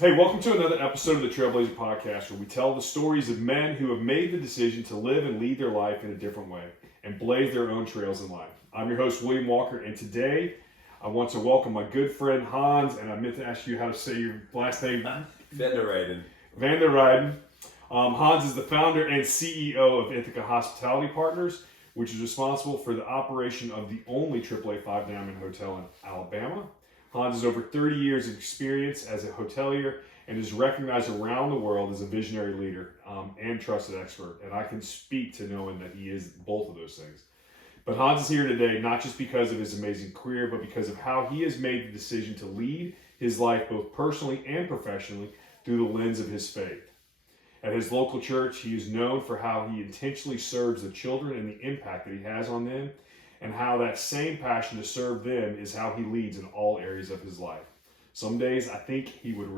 Hey, welcome to another episode of the Trailblazer podcast, where we tell the stories of men who have made the decision to live and lead their life in a different way and blaze their own trails in life. I'm your host, William Walker, and today I want to welcome my good friend Hans, and I meant to ask you how to say your last name. Van der Heijden. Van der Heijden. Hans is the founder and CEO of Ithaka Hospitality Partners, which is responsible for the operation of the only AAA 5-diamond hotel in Alabama. Hans has over 30 years of experience as a hotelier and is recognized around the world as a visionary leader and trusted expert. And I can speak to knowing that he is both of those things. But Hans is here today not just because of his amazing career, but because of how he has made the decision to lead his life both personally and professionally through the lens of his faith. At his local church, he is known for how he intentionally serves the children and the impact that he has on them, and how that same passion to serve them is how he leads in all areas of his life. Some days I think he would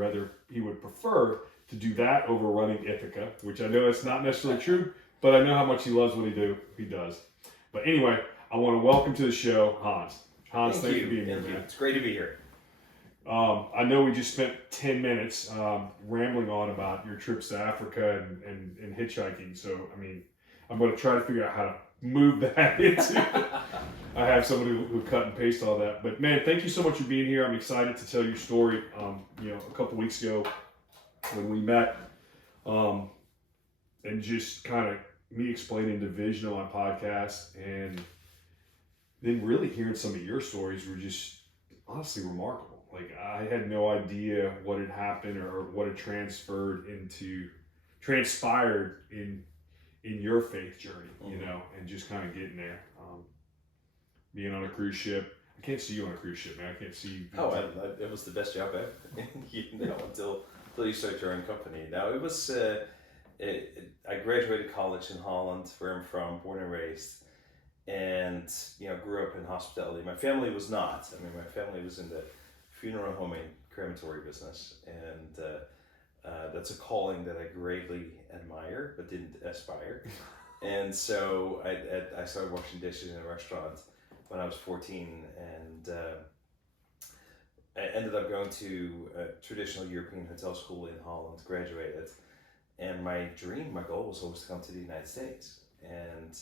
prefer to do that over running Ithaka, which I know it's not necessarily true, but I know how much he loves what he does. But anyway, I want to welcome to the show Hans. Hans, thanks for being here, man. It's great to be here. I know we just spent 10 minutes rambling on about your trips to Africa and hitchhiking. So, I mean, I'm going to try to figure out how to move that into. I have somebody who cut and paste all that. But man, thank you so much for being here. I'm excited to tell your story. A couple weeks ago when we met, and just kind of me explaining the vision of my podcast, and then really hearing some of your stories were just honestly remarkable. Like, I had no idea what had happened or what had transpired in your faith journey, and just kind of getting there. Being on a cruise ship. I can't see you on a cruise ship, man. I can't see you. It was the best job ever, until you start your own company. Now, it was, I graduated college in Holland, where I'm from, born and raised, and, grew up in hospitality. My family was not. I mean, my family was in the funeral home and crematory business, and that's a calling that I greatly admire, but didn't aspire. And so I started washing dishes in a restaurant when I was 14, and I ended up going to a traditional European hotel school in Holland, graduated, and my goal was always to come to the United States. And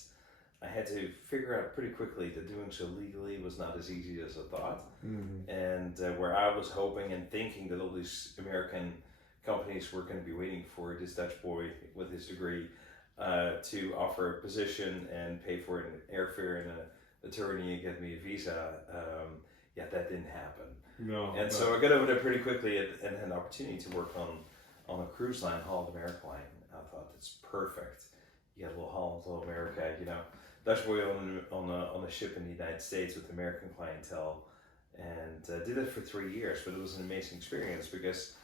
I had to figure out pretty quickly that doing so legally was not as easy as I thought. Mm-hmm. And where I was hoping and thinking that all these American companies were going to be waiting for this Dutch boy with his degree to offer a position and pay for an airfare and an attorney and get me a visa, that didn't happen. No. And so I got over there pretty quickly and had an opportunity to work on a cruise line, Holland America line. I thought, that's perfect. You got a little Holland, a little America, Dutch boy on a ship in the United States with American clientele, and did it for 3 years. But it was an amazing experience because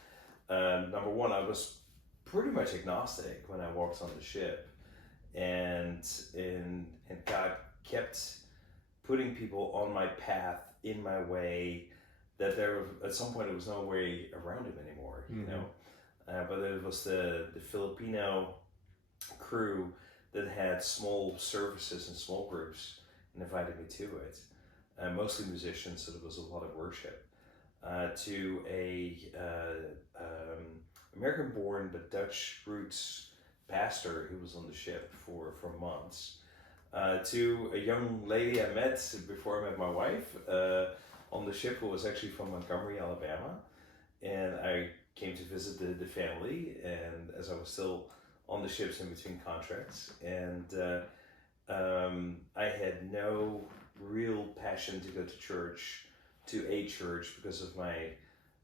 number one, I was pretty much agnostic when I walked on the ship, and God kept putting people on my path, in my way, that at some point there was no way around him anymore, but it was the Filipino crew that had small services and small groups and invited me to it, mostly musicians, so there was a lot of worship, to a American-born but Dutch roots pastor who was on the ship for months, to a young lady I met before I met my wife on the ship, who was actually from Montgomery, Alabama, and I came to visit the family, and as I was still on the ships in between contracts, and I had no real passion to go to church, because of my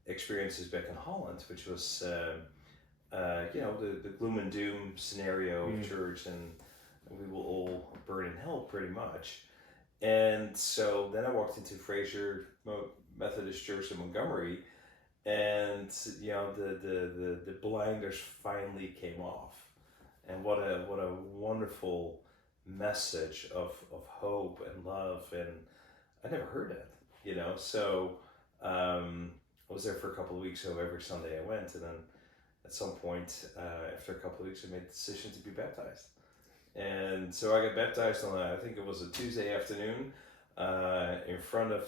experiences back in Holland, which was the gloom and doom scenario of church, and we will all burn in hell pretty much. And so then I walked into Fraser Methodist Church in Montgomery, and the blinders finally came off, and what a wonderful message of hope and love, and I never heard that, so I was there for a couple of weeks, so every Sunday I went, and then at some point after a couple of weeks I made the decision to be baptized. And so I got baptized on I think it was a Tuesday afternoon in front of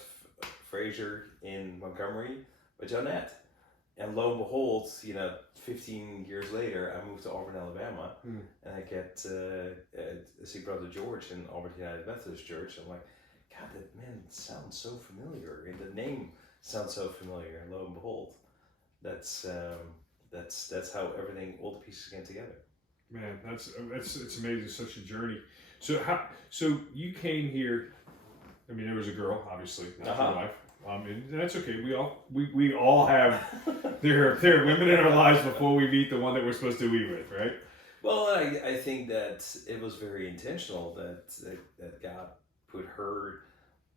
Fraser in Montgomery by Jonette. And lo and behold, 15 years later, I moved to Auburn, Alabama, and I get see Brother George in Auburn United Methodist Church. I'm like, God, that man sounds so familiar, and the name sounds so familiar. And lo and behold, that's how everything, all the pieces came together. Man, it's amazing, such a journey. So you came here. I mean, there was a girl, obviously, not your wife. And that's okay. We all have there are women in our lives before we meet the one that we're supposed to be with, right? Well, I think that it was very intentional that God put her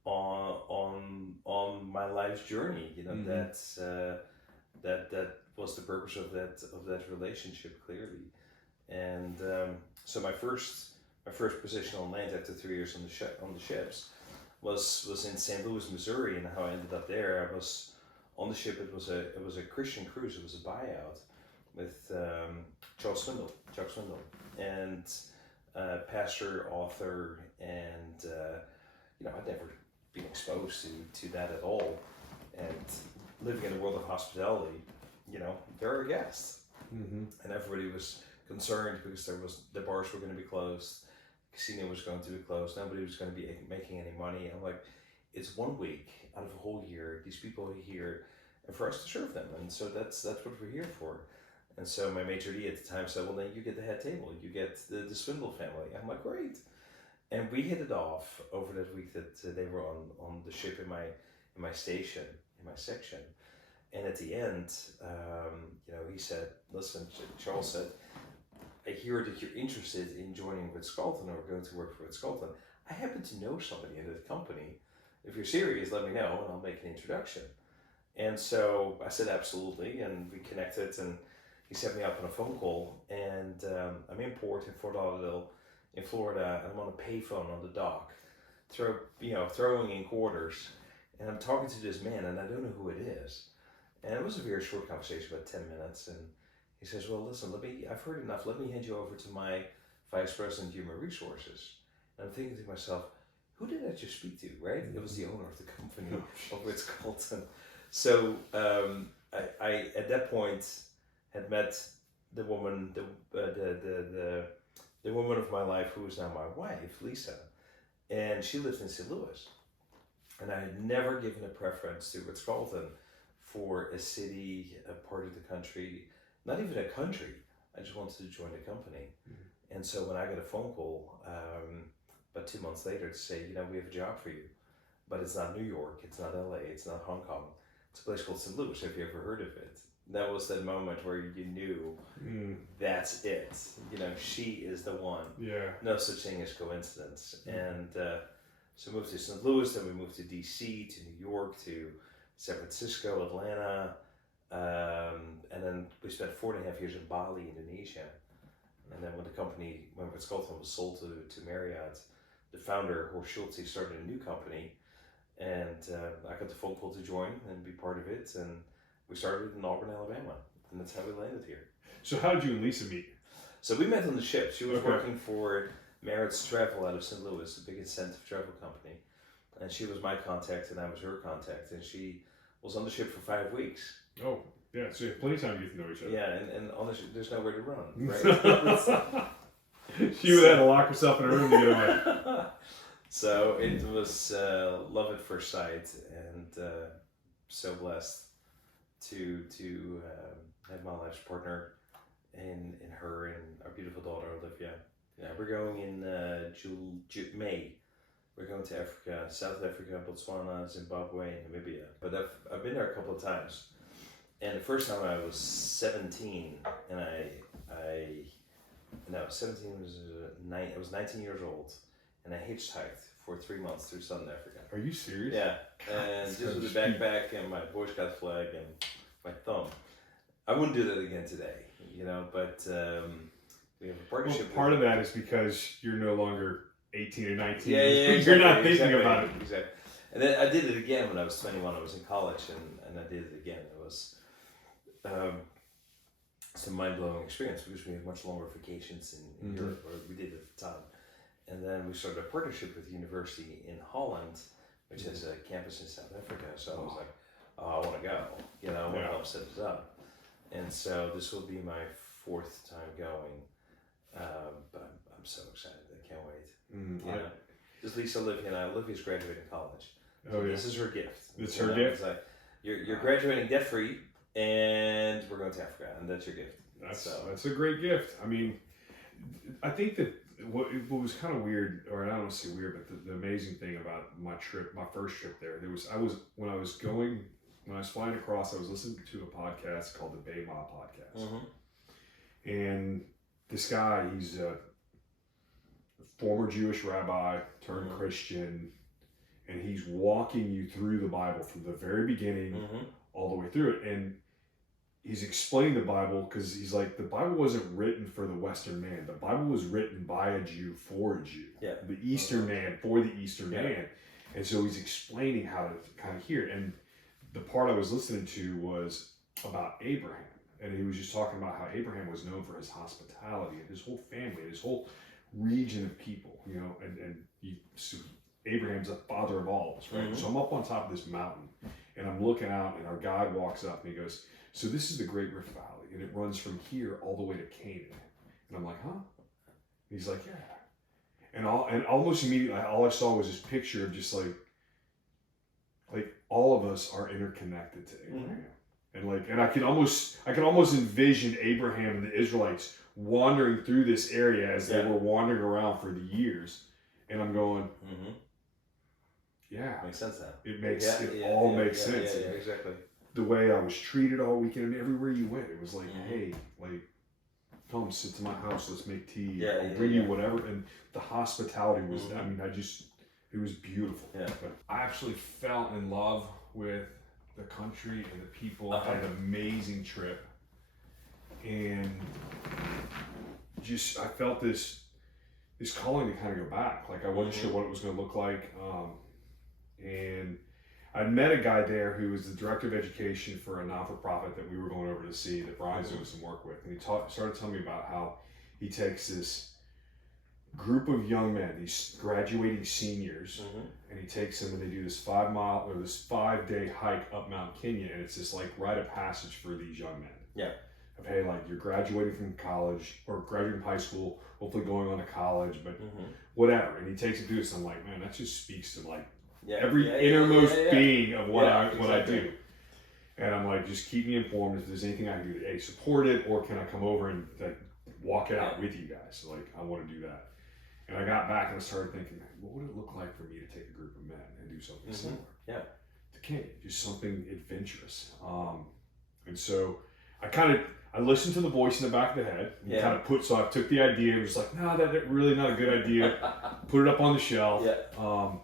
on my life's journey. That was the purpose of that relationship, clearly. And so my first position on land after 3 years on the ships was in St. Louis, Missouri, and how I ended up there. I was on the ship. It was a Christian cruise. It was a buyout with Chuck Swindle, and pastor, author, and I'd never been exposed to that at all. And living in the world of hospitality, they're a guest, and everybody was concerned because the bars were going to be closed. Casino was going to be closed. Nobody was going to be making any money. I'm like, it's 1 week out of a whole year. These people are here, and for us to serve them, and so that's what we're here for. And so my maitre d' at the time said, well, then you get the head table. You get the Swindle family. I'm like, great. And we hit it off over that week that they were on the ship in my station, in my section. And at the end, he said, listen, Charles said, I hear that you're interested in joining Ritz-Carlton or going to work for Ritz-Carlton. I happen to know somebody in that company. If you're serious, let me know and I'll make an introduction. And so I said, absolutely. And we connected, and he set me up on a phone call. And I'm in port in Fort Lauderdale in Florida, and I'm on a payphone on the dock, throwing in quarters. And I'm talking to this man, and I don't know who it is. And it was a very short conversation, about 10 minutes. And he says, well, listen, I've heard enough. Let me hand you over to my vice president of human resources. And I'm thinking to myself, who did I just speak to, right? It was the owner of the company of Ritz-Carlton. So I at that point had met the woman, the woman of my life, who is now my wife, Lisa. And she lived in St. Louis. And I had never given a preference to Ritz-Carlton for a city, a part of the country, not even a country. I just wanted to join the company. And so when I got a phone call about 2 months later to say, we have a job for you, but it's not New York, it's not LA, it's not Hong Kong. It's a place called St. Louis. Have you ever heard of it? That was that moment where you knew that's it. She is the one. Yeah. No such thing as coincidence. And so we moved to St. Louis, then we moved to DC, to New York, to San Francisco, Atlanta, and then we spent 4.5 years in Bali, Indonesia. And then when Ritz-Carlton was sold to Marriott, the founder, Horst Schulze, started a new company, and I got the phone call to join and be part of it, and we started in Auburn, Alabama, and that's how we landed here. So how did you and Lisa meet? So we met on the ship. She was working for Marriott's Travel out of St. Louis, a big incentive travel company, and she was my contact, and I was her contact, and she was on the ship for 5 weeks. Oh, yeah, so you have plenty of time to get to know each other. Yeah, and on the ship, there's nowhere to run, right? She would have to lock herself in a room to get away. So it was love at first sight, and so blessed to have my life's partner in her and our beautiful daughter Olivia. Yeah, we're going in May. We're going to Africa, South Africa, Botswana, Zimbabwe, and Namibia. But I've been there a couple of times. And the first time I was 17, and I was 19 years old, and I hitchhiked for 3 months through Southern Africa. Are you serious? Yeah, and this was a backpack and my Boy Scout flag and my thumb. I wouldn't do that again today, but we have a partnership. Well, part of that is because you're no longer 18 or 19. Yeah, You're not thinking about it. Exactly. And then I did it again when I was 21. I was in college, and I did it again. It was it's a mind-blowing experience because we had much longer vacations in Europe, or we did at the time. And then we started a partnership with the university in Holland, which has a campus in South Africa. So I was like, I want to go. You know, I want to Yeah. help set this up. And so this will be my 4th time going. But I'm so excited. I can't wait. You know, just Lisa Olivia's graduating college. Oh yeah. This is her gift. It's her gift. It's like you're graduating debt free, and we're going to Africa, and that's your gift. That's a great gift. I mean, I think that what was kind of weird, or I don't say weird, but the amazing thing about my first trip there, when I was flying across, I was listening to a podcast called the Bay Mile Podcast, and this guy, he's a former Jewish rabbi turned Christian, and he's walking you through the Bible from the very beginning all the way through it, and he's explaining the Bible because he's like, the Bible wasn't written for the Western man. The Bible was written by a Jew for a Jew. Yeah. The Eastern man for the Eastern man. And so he's explaining how to kind of hear it. And the part I was listening to was about Abraham. And he was just talking about how Abraham was known for his hospitality and his whole family and his whole region of people, you know, so Abraham's the father of all of us, right? So I'm up on top of this mountain and I'm looking out, and our guide walks up and he goes, so this is the Great Rift Valley, and it runs from here all the way to Canaan. And I'm like, huh? And he's like, yeah. And almost immediately, all I saw was this picture of just like all of us are interconnected to Abraham. And I can almost envision Abraham and the Israelites wandering through this area as they were wandering around for the years. And I'm going, yeah. Makes sense now. It makes makes sense. Yeah, exactly. The way I was treated all weekend, I mean, everywhere you went, it was like, hey, like, come sit to my house, let's make tea, I'll bring you whatever. And the hospitality was, I mean, it was beautiful. Yeah. But I actually fell in love with the country and the people. I had an amazing trip. And I felt this calling to kind of go back. Like, I wasn't sure what it was going to look like. And I met a guy there who was the director of education for a not-for-profit that we were going over to see, that Brian's doing some work with. And he started telling me about how he takes this group of young men, these graduating seniors, and he takes them and they do this 5-day hike up Mount Kenya, and it's this like rite of passage for these young men. Yeah. Of, hey, like, you're graduating from college or graduating from high school, hopefully going on to college, but whatever. And he takes it through this. I'm like, man, that just speaks to like every innermost being of what I do. And I'm like, just keep me informed if there's anything I can do to A, support it, or can I come over and like walk it out with you guys? So, like, I want to do that. And I got back and I started thinking, what would it look like for me to take a group of men and do something similar? Yeah. To Kenya, just something adventurous. And so I listened to the voice in the back of the head and so I took the idea and was like, no, that's really not a good idea. Put it up on the shelf. Yeah.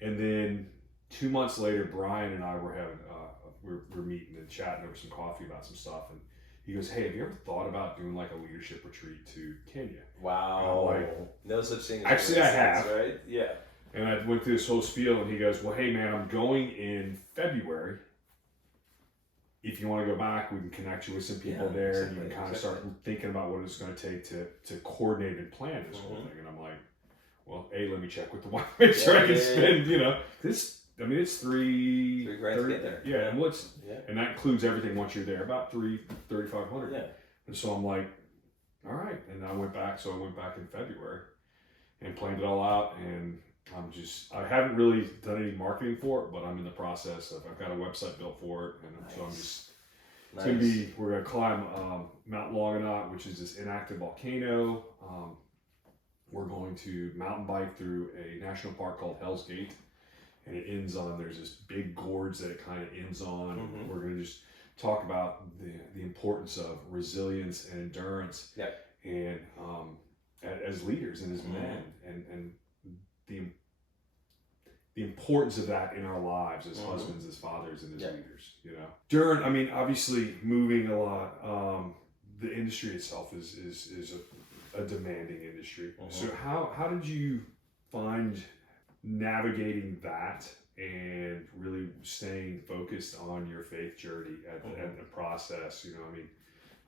And then 2 months later, Brian and I were having, we're meeting and chatting over some coffee about some stuff. And he goes, hey, have you ever thought about doing like a leadership retreat to Kenya? Wow. Like, no such thing. Actually, I have. Right? Yeah. And I went through this whole spiel and he goes, well, hey man, I'm going in February. If you want to go back, we can connect you with some people there, and you can kind of start thinking about what it's going to take to coordinate and plan this whole thing. And I'm like, well, let me check with the wife, make sure I can spend, you know, this. I mean, it's $3,000 to get there. Yeah, and that includes everything once you're there, about $3,500. Yeah. And so I'm like, all right. And I went back. So I went back in February and planned it all out. And I haven't really done any marketing for it, but I'm in the process of, I've got a website built for it. And so I'm just, it's going to be, we're going to climb Mount Longonot, which is this inactive volcano. We're going to mountain bike through a national park called Hell's Gate. And it ends on, there's this big gorge that it kind of ends on. Mm-hmm. We're going to just talk about the importance of resilience and endurance. Yep. And as leaders and as men, and the importance of that in our lives as husbands, as fathers, and as leaders. You know, obviously moving a lot. The industry itself is a demanding industry. So how did you find navigating that and really staying focused on your faith journey at the process? You know,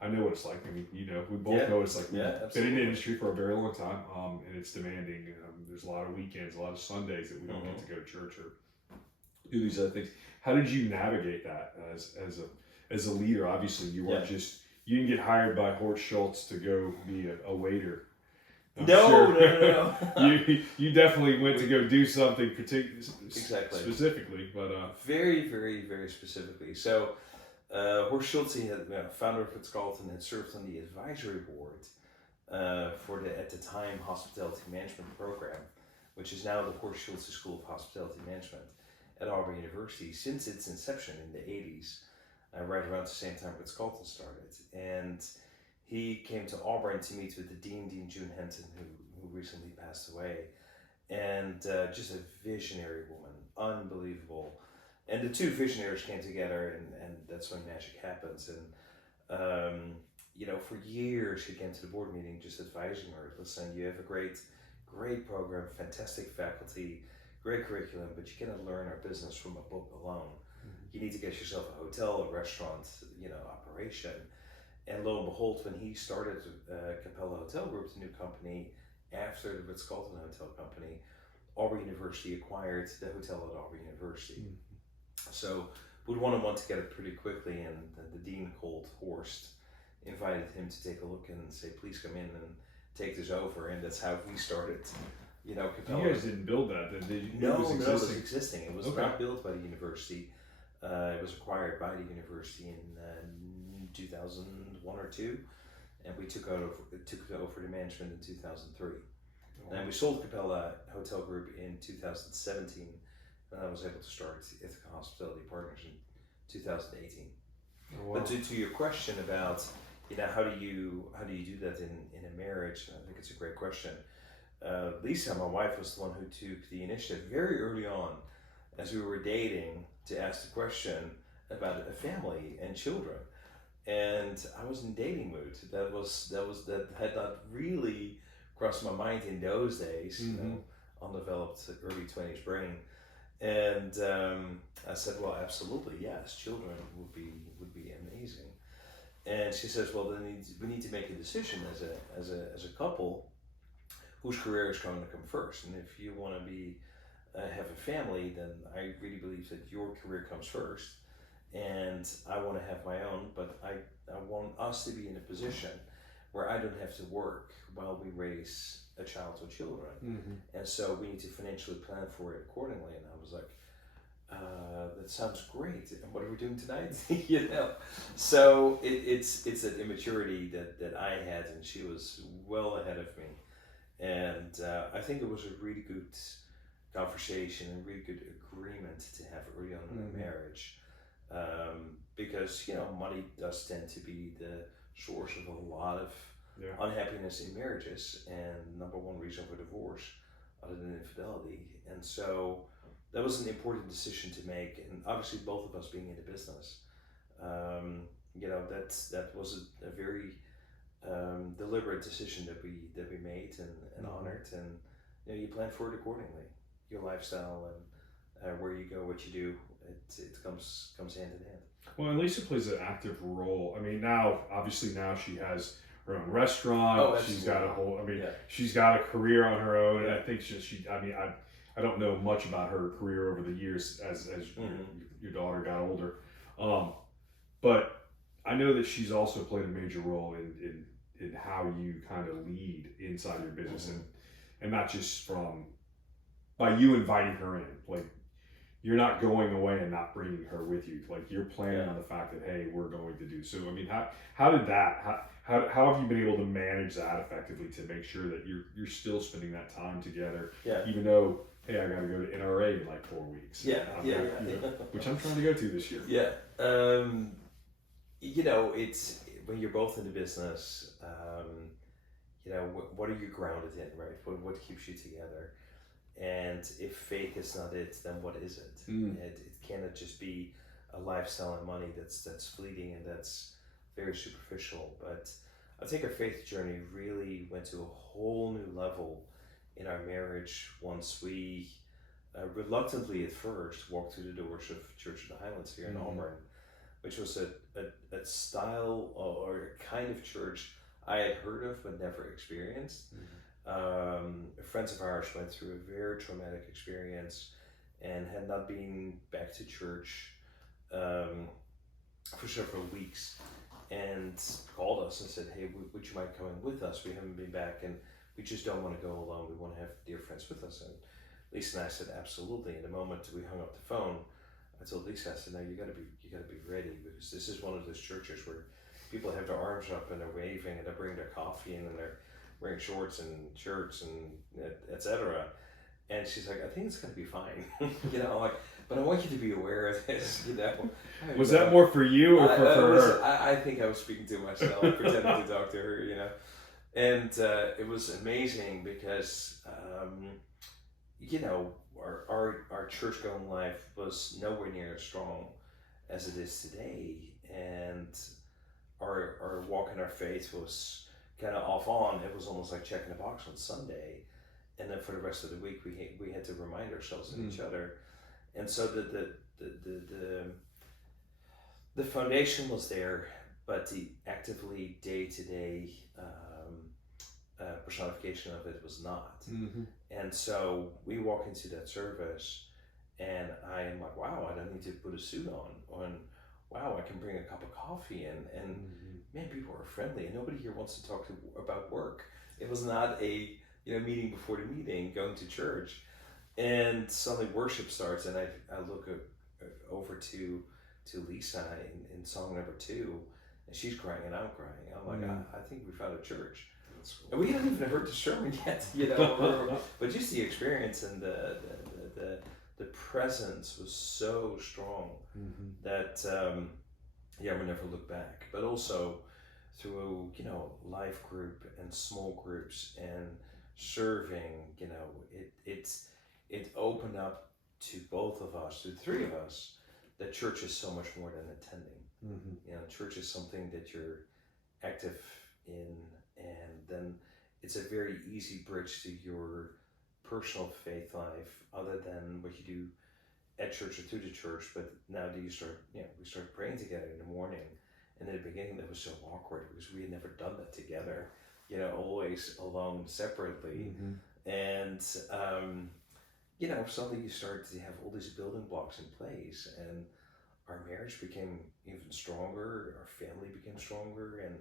I know what it's like. You know, we both know it's like. We've been in the industry for a very long time, and it's demanding. There's a lot of weekends, a lot of Sundays that we don't get to go to church or do these other things. How did you navigate that as a leader? Obviously, you weren't you didn't get hired by Horst Schultz to go be a waiter. No. you definitely went to go do something specifically, but very, very, very specifically. So Horst Schultz, founder of Ritz-Carlton, had served on the advisory board for the at the time hospitality management program, which is now the Horst Schultz School of Hospitality Management at Auburn University since its inception in the 80s, right around the same time Ritz-Carlton started. And he came to Auburn to meet with the Dean June Henton, who recently passed away, and just a visionary woman, unbelievable. And the two visionaries came together, and that's when magic happens. And for years he came to the board meeting just advising her, listen, you have a great program, fantastic faculty, great curriculum, but you cannot learn our business from a book alone. You need to get yourself a hotel, a restaurant, operation. And lo and behold, when he started Capella Hotel Group, the new company after the Ritz-Carlton Hotel Company, Auburn University acquired the hotel at Auburn University. So we'd one together pretty quickly, and the dean called Horst, invited him to take a look and say, please come in and take this over. And that's how we started, Capella. You guys didn't build that, did you? No, it was existing. It was not built by the university. It was acquired by the university in 2001 or 2, and we took over the management in 2003. And then we sold Capella Hotel Group in 2017, and I was able to start Ithaka Hospitality Partners in 2018. Oh, wow. But to your question about how do you do that in a marriage, I think it's a great question. Lisa, my wife, was the one who took the initiative very early on, as we were dating, to ask the question about a family and children. And I was in dating mood. That had not really crossed my mind in those days. Undeveloped early 20s brain. And I said, well, absolutely, yes, children would be amazing. And she says, well, then we need to make a decision as a couple whose career is going to come first. And if you want to have a family, then I really believe that your career comes first. And I want to have my own, but I want us to be in a position where I don't have to work while we raise a child or children. And so we need to financially plan for it accordingly. And I was like, that sounds great. And what are we doing tonight? So it's an immaturity that I had, and she was well ahead of me. And I think it was a really good conversation and really good agreement to have early on in our marriage. Because money does tend to be the source of a lot of unhappiness in marriages, and number one reason for divorce, other than infidelity. And so that was an important decision to make, and obviously both of us being in the business, that was a very deliberate decision that we made and honored, and you plan for it accordingly. Your lifestyle and where you go, what you do, it comes hand in hand. Well, and Lisa plays an active role. I mean, now she has her own restaurant. Oh, she's got she's got a career on her own, and I think I don't know much about her career over the years as your daughter got older, but I know that she's also played a major role in how you kind of lead inside your business, and not just by you inviting her in, like. You're not going away and not bringing her with you. Like, you're planning on the fact that, hey, we're going to do. So, I mean, how did that, how have you been able to manage that effectively to make sure that you're still spending that time together, even though, hey, I got to go to NRA in like 4 weeks. Which I'm trying to go to this year. It's when you're both in the business, what are you grounded in, right? What keeps you together? And if faith is not it, then what is it? It cannot just be a lifestyle and money that's fleeting and that's very superficial. But I think our faith journey really went to a whole new level in our marriage once we reluctantly at first walked through the doors of Church of the Highlands here in Auburn, which was a style or a kind of church I had heard of but never experienced. Friends of ours went through a very traumatic experience, and had not been back to church for several weeks, and called us and said, "Hey, would you mind coming with us? We haven't been back, and we just don't want to go alone. We want to have dear friends with us." And Lisa and I said, "Absolutely." And the moment we hung up the phone, I told Lisa, I said, "No, you got to be ready, because this is one of those churches where people have their arms up and they're waving and they're bringing their coffee in and they're wearing shorts and shirts and etc." And she's like, "I think it's gonna be fine." Like, but I want you to be aware of this. Was that more for you or for her? I think I was speaking to myself, pretending to talk to her. And it was amazing because our church going life was nowhere near as strong as it is today, and our walk in our faith was kind of off on. It was almost like checking a box on Sunday, and then for the rest of the week we had to remind ourselves and each other. And so the foundation was there, but the actively day-to-day personification of it was not. And so we walk into that service, and I am like, wow, I don't need to put a suit on. Wow, I can bring a cup of coffee in, and man, people are friendly, and nobody here wants to talk about work. It was not a meeting before the meeting, going to church, and suddenly worship starts, and I look over to Lisa in song number 2, and she's crying and I'm crying. I'm like, I think we found a church. Cool. And we hadn't even heard the sermon yet, but just the experience and the presence was so strong that we never look back. But also through life group and small groups and serving, it opened up to both of us, to the three of us, that church is so much more than attending. Church is something that you're active in, and then it's a very easy bridge to your personal faith life, other than what you do at church or through the church. But now we start praying together in the morning, and in the beginning that was so awkward because we had never done that together, always alone separately. And suddenly you start to have all these building blocks in place, and our marriage became even stronger, our family became stronger, and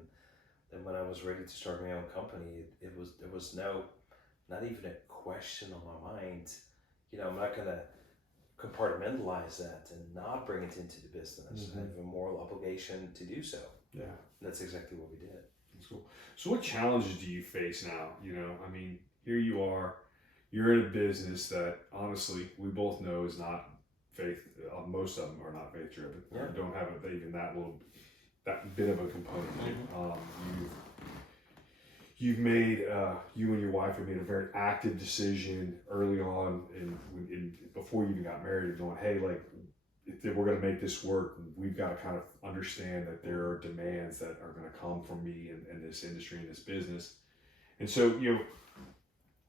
then when I was ready to start my own company, there was not even a question on my mind. I'm not gonna compartmentalize that and not bring it into the business. I have a moral obligation to do so. Yeah, and that's exactly what we did. That's cool. So what challenges do you face now? I mean, here you are, you're in a business that honestly we both know is not faith. Most of them are not faith driven. Yeah. Don't have even that bit of a component. You've made you and your wife have made a very active decision early on, in before you even got married, going, hey, like, if we're going to make this work, we've got to kind of understand that there are demands that are going to come from me in this industry, in this business. And so,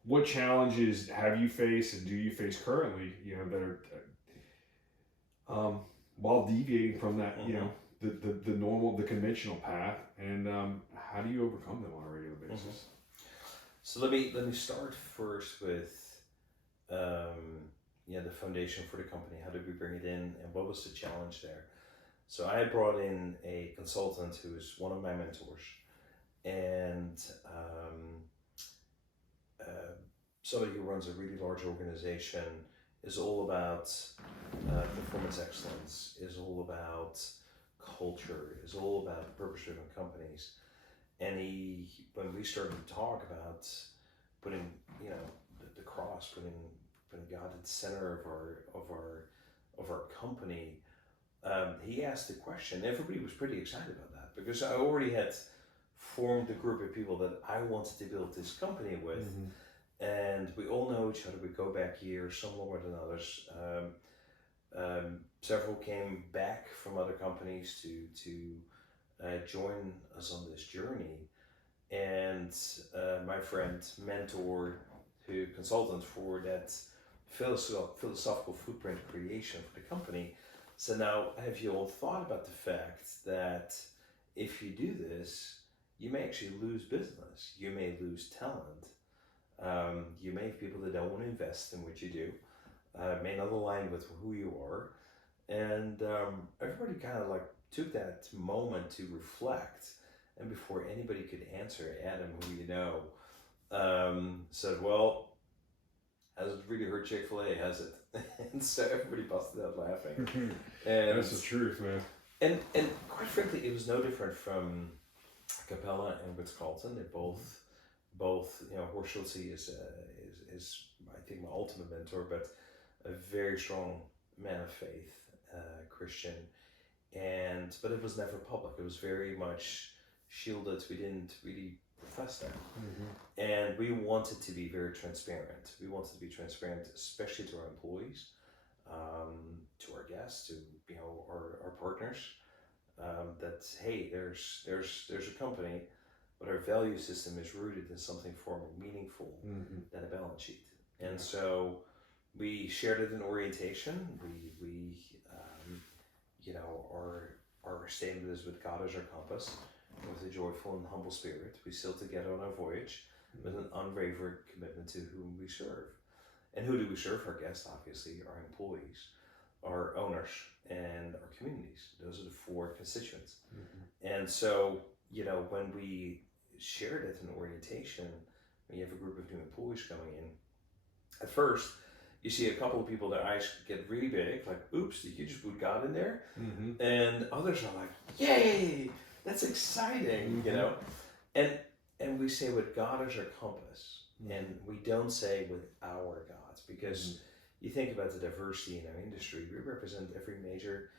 what challenges have you faced and do you face currently, that are while deviating from that, the normal, the conventional path, and how do you overcome them on a regular basis? So let me start first with the foundation for the company. How did we bring it in, and what was the challenge there? So I brought in a consultant who is one of my mentors, and somebody who runs a really large organization, is all about performance excellence, is all about culture, is all about purpose-driven companies. And when we started to talk about putting, the cross, putting God at the center of our company, he asked the question. Everybody was pretty excited about that, because I already had formed a group of people that I wanted to build this company with. And we all know each other. We go back years, some longer than others. Several came back from other companies to join us on this journey. And my friend, mentor, consultant for that philosophical footprint creation for the company, said, now, have you all thought about the fact that if you do this, you may actually lose business, you may lose talent, you may have people that don't want to invest in what you do, may not align with who you are. And everybody kind of like took that moment to reflect. And before anybody could answer, Adam, who you know, said, well, hasn't really heard Chick-fil-A, has it? And so everybody busted out laughing. And That's the truth, man. and quite frankly, it was no different from Capella and Ritz-Carlton. They both Horst Schulze is I think my ultimate mentor, but a very strong man of faith, Christian, but it was never public. It was very much shielded. We didn't really profess that, and we wanted to be very transparent. We wanted to be transparent, especially to our employees, to our guests, to our partners. That hey, there's a company, but our value system is rooted in something far more meaningful than a balance sheet. And so we shared it in orientation. We our statement is, with God as our compass, with a joyful and humble spirit, we sail together on our voyage with an unwavering commitment to whom we serve. And who do we serve? Our guests, obviously, our employees, our owners, and our communities. Those are the four constituents. And so, when we shared it in orientation, when you have a group of new employees coming in, at first, you see a couple of people, their eyes get really big, like, oops, did you just put God in there? And others are like, yay, that's exciting, And we say with God as our compass, and we don't say with our gods, because you think about the diversity in our industry, we represent every major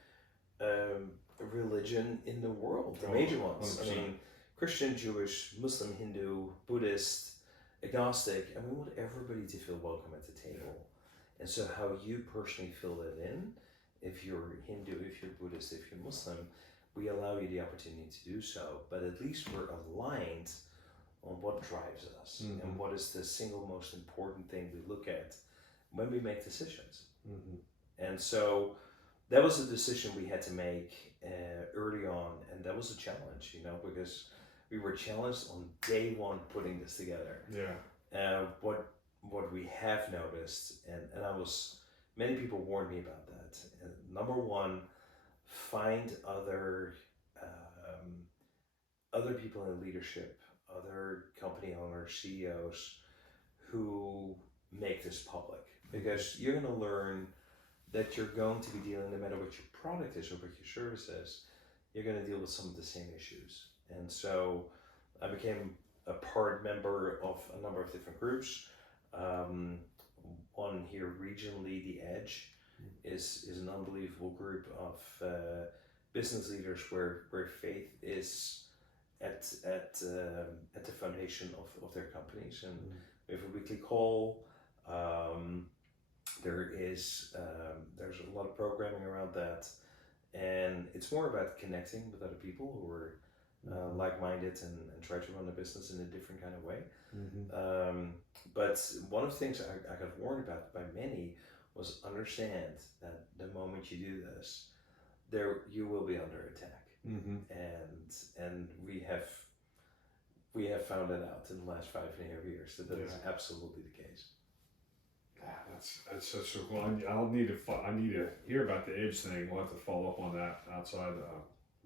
religion in the world, the major ones. 100%. I mean, Christian, Jewish, Muslim, Hindu, Buddhist, agnostic, and we want everybody to feel welcome at the table. And so how you personally fill that in, if you're Hindu, if you're Buddhist, if you're Muslim, we allow you the opportunity to do so, but at least we're aligned on what drives us and what is the single most important thing we look at when we make decisions. And so that was a decision we had to make early on, and that was a challenge, because we were challenged on day one putting this together. What we have noticed, and many people warned me about that. Number one, find other people in leadership, other company owners, CEOs who make this public, because you're going to learn that you're going to be dealing, no matter what your product is or what your service is, you're going to deal with some of the same issues. And so I became a part member of a number of different groups. One here regionally, The Edge, is an unbelievable group of business leaders where faith is at the foundation of their companies, and we have a weekly call. There's a lot of programming around that, and it's more about connecting with other people who are like-minded and try to run a business in a different kind of way. But one of the things I got warned about by many was, understand that the moment you do this, you will be under attack. And we have found that out in the last 5.5 years that is absolutely the case. That's so cool. I need to hear about the Edge thing. We'll have to follow up on that outside the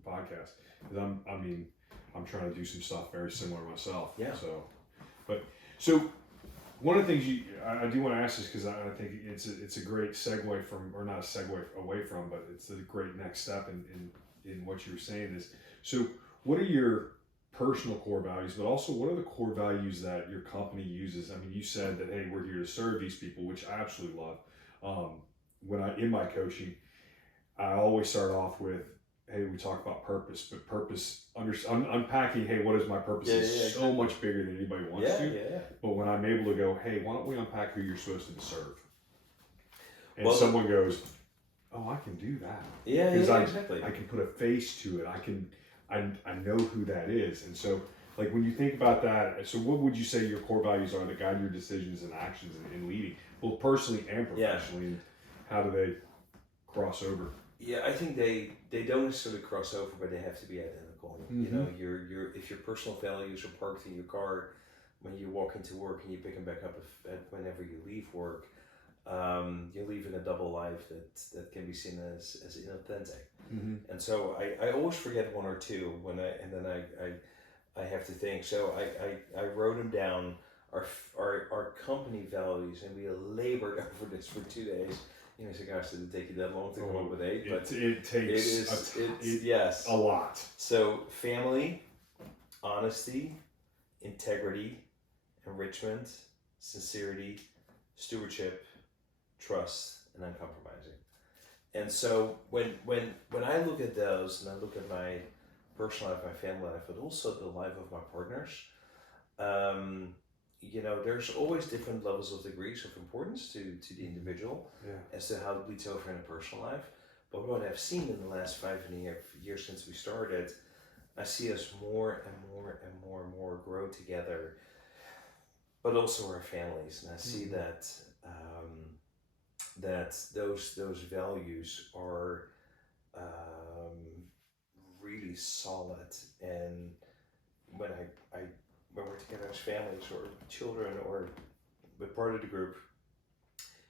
podcast, because I'm trying to do some stuff very similar myself. So one of the things I do want to ask is, because I think it's a great segue from, or not a segue away from, but it's a great next step in what you were saying is, so what are your personal core values, but also what are the core values that your company uses? I mean, you said that, hey, we're here to serve these people, which I absolutely love. In my coaching, I always start off with, hey, we talk about purpose, but purpose, unpacking, hey, what is my purpose is so much bigger than anybody wants to. But when I'm able to go, hey, why don't we unpack who you're supposed to serve? And someone goes, oh, I can do that. Exactly. I can put a face to it. I know who that is. And so, like, when you think about that, so what would you say your core values are that guide your decisions and actions in leading, both personally and professionally? And how do they cross over? Yeah, I think they don't necessarily cross over, but they have to be identical. If your personal values are parked in your car when you walk into work and you pick them back up whenever you leave work, you're living a double life that can be seen as inauthentic. Mm-hmm. And so I always forget one or two and then I have to think. So I wrote them down, our company values, and we labored over this for 2 days. You know, so gosh, did it take you that long to come up with 8? But it takes yes, a lot. So family, honesty, integrity, enrichment, sincerity, stewardship, trust, and uncompromising. And so when I look at those, and I look at my personal life, my family life, but also the life of my partners, you know, there's always different levels of degrees of importance to the individual as to how it bleeds over in a personal life. But what I've seen in the last 5 years since we started, I see us more and more grow together, but also our families. And I see that those values are really solid. And when when we're together as families or children or with part of the group,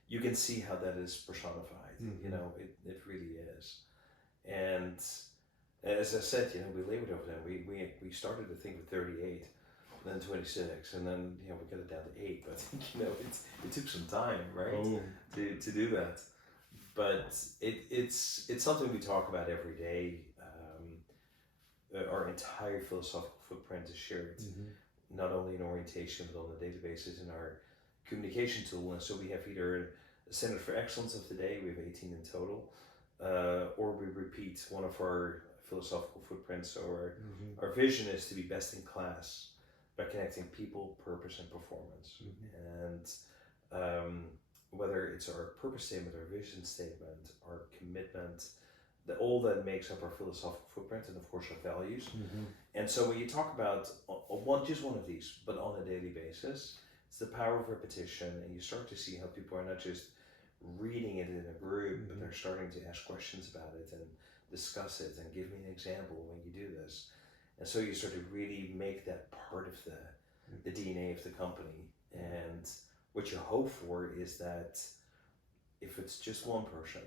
you can see how that is personified. You know, it really is. And as I said, you know, we labored over them. We started the thing with 38, then 26, and then, you know, we got it down to 8. But you know, it took some time, right, to do that. But it's something we talk about every day. Our entire philosophical footprint is shared, not only in orientation but on the databases in our communication tool. And so we have either a Center for Excellence of the Day, we have 18 in total, or we repeat one of our philosophical footprints, or our vision is to be best in class by connecting people, purpose, and performance. And whether it's our purpose statement, our vision statement, our commitment, all that makes up our philosophical footprint, and of course our values. And so when you talk about just one of these, but on a daily basis, it's the power of repetition, and you start to see how people are not just reading it in a group, but they're starting to ask questions about it and discuss it and give me an example when you do this. And so you start to really make that part of the DNA of the company. And what you hope for is that if it's just one person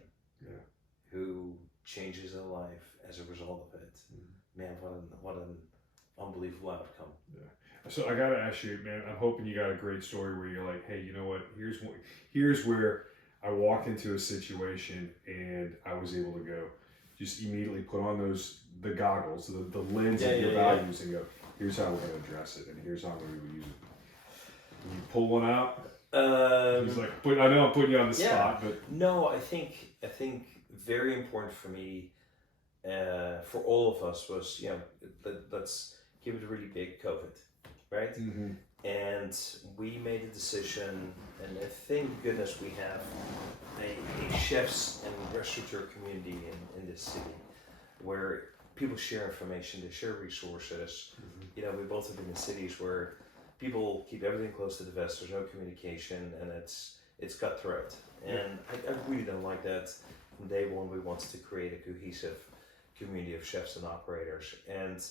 who changes their life as a result of it, man, what an unbelievable outcome. So I gotta ask you, man, I'm hoping you got a great story where you're like, hey, you know what, here's where I walked into a situation and I was able to go just immediately put on the goggles, the lens of your values, and go, here's how we're going to address it, and here's how we're going to use it. Can you pull one out? He's like, I know I'm putting you on the spot, but no, I think very important for me, for all of us, was, you know, let's give it a really big COVID, right? And we made a decision, and thank goodness we have a chefs and restaurateur community in this city, where people share information, they share resources. You know, we both have been in cities where people keep everything close to the vest, there's no communication, and it's cutthroat. And I really don't like that. From day one, we wanted to create a cohesive community of chefs and operators. And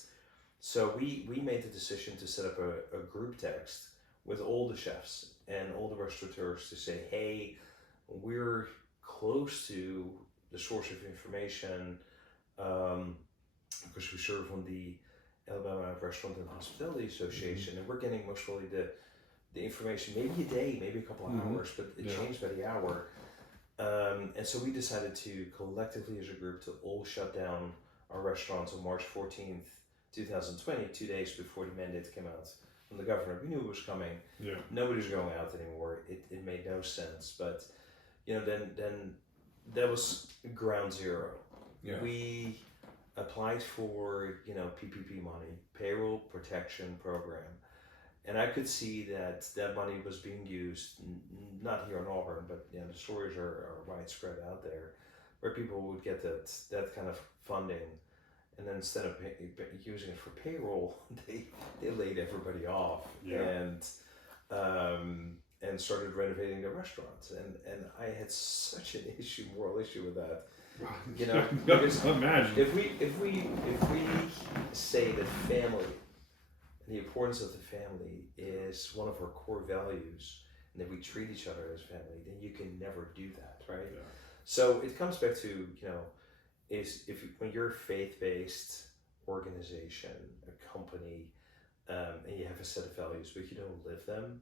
so we made the decision to set up a group text with all the chefs and all the restaurateurs to say, hey, we're close to the source of information, because we serve on the Alabama Restaurant and Hospitality Association, and we're getting most probably the information maybe a day, maybe a couple of hours, but it changed by the hour. And so we decided to collectively as a group to all shut down our restaurants on March 14th, 2020, 2 days before the mandate came out from the governor. We knew it was coming. Nobody's going out anymore. It made no sense. But, you know, then that was ground zero. We applied for, you know, PPP money, payroll protection program. And I could see that money was being used, not here in Auburn, but, you know, the stories are widespread out there, where people would get that kind of funding, and then instead of using it for payroll, they laid everybody off and started renovating their restaurants. And I had such an moral issue with that. You know, because imagine if we say that family, the importance of the family is one of our core values, and if we treat each other as family, then you can never do that, right? Yeah. So it comes back to, when you're a faith-based organization, a company, and you have a set of values, but you don't live them,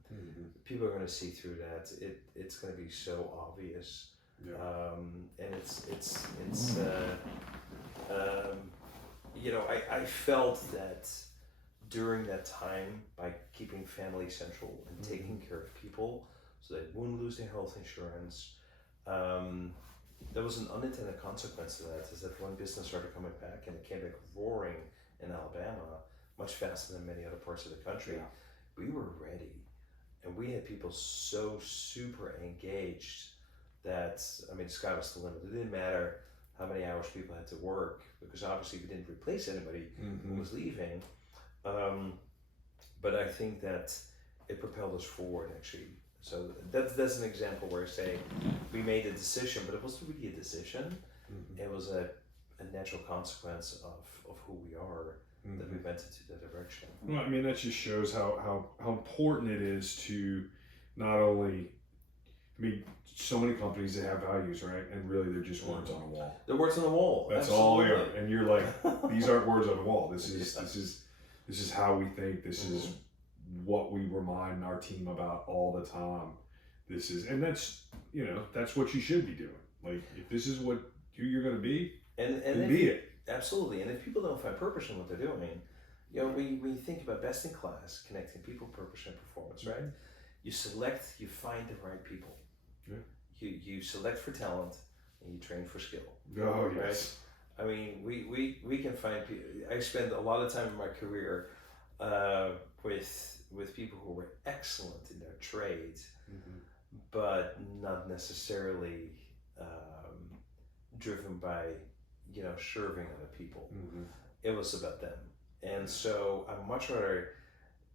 people are going to see through that. It's going to be so obvious. Yeah. And I felt that during that time, by keeping family central and taking care of people so they wouldn't lose their health insurance, there was an unintended consequence to that, is that when business started coming back, and it came back roaring in Alabama, much faster than many other parts of the country, we were ready. And we had people so super engaged that, the sky was the limit. It didn't matter how many hours people had to work, because obviously we didn't replace anybody who was leaving. But I think that it propelled us forward, actually. So that's an example where I say we made a decision, but it wasn't really a decision. It was a natural consequence of who we are, that we went into that direction. Well, that just shows how important it is to not only, so many companies that have values, right? And really they're just words on a wall. They're words on the wall. That's all they are. And you're like, these aren't words on the wall. This is how we think. This is what we remind our team about all the time. And that's what you should be doing. Like, if this is who you're going to be, then be it. Absolutely. And if people don't find purpose in what they're doing, we think about best in class, connecting people, purpose, and performance, right? You find the right people. Yeah. You select for talent, and you train for skill. Oh, yes. Right? We can find people. I spent a lot of time in my career with people who were excellent in their trades, but not necessarily driven by serving other people. It was about them. And so I'd much rather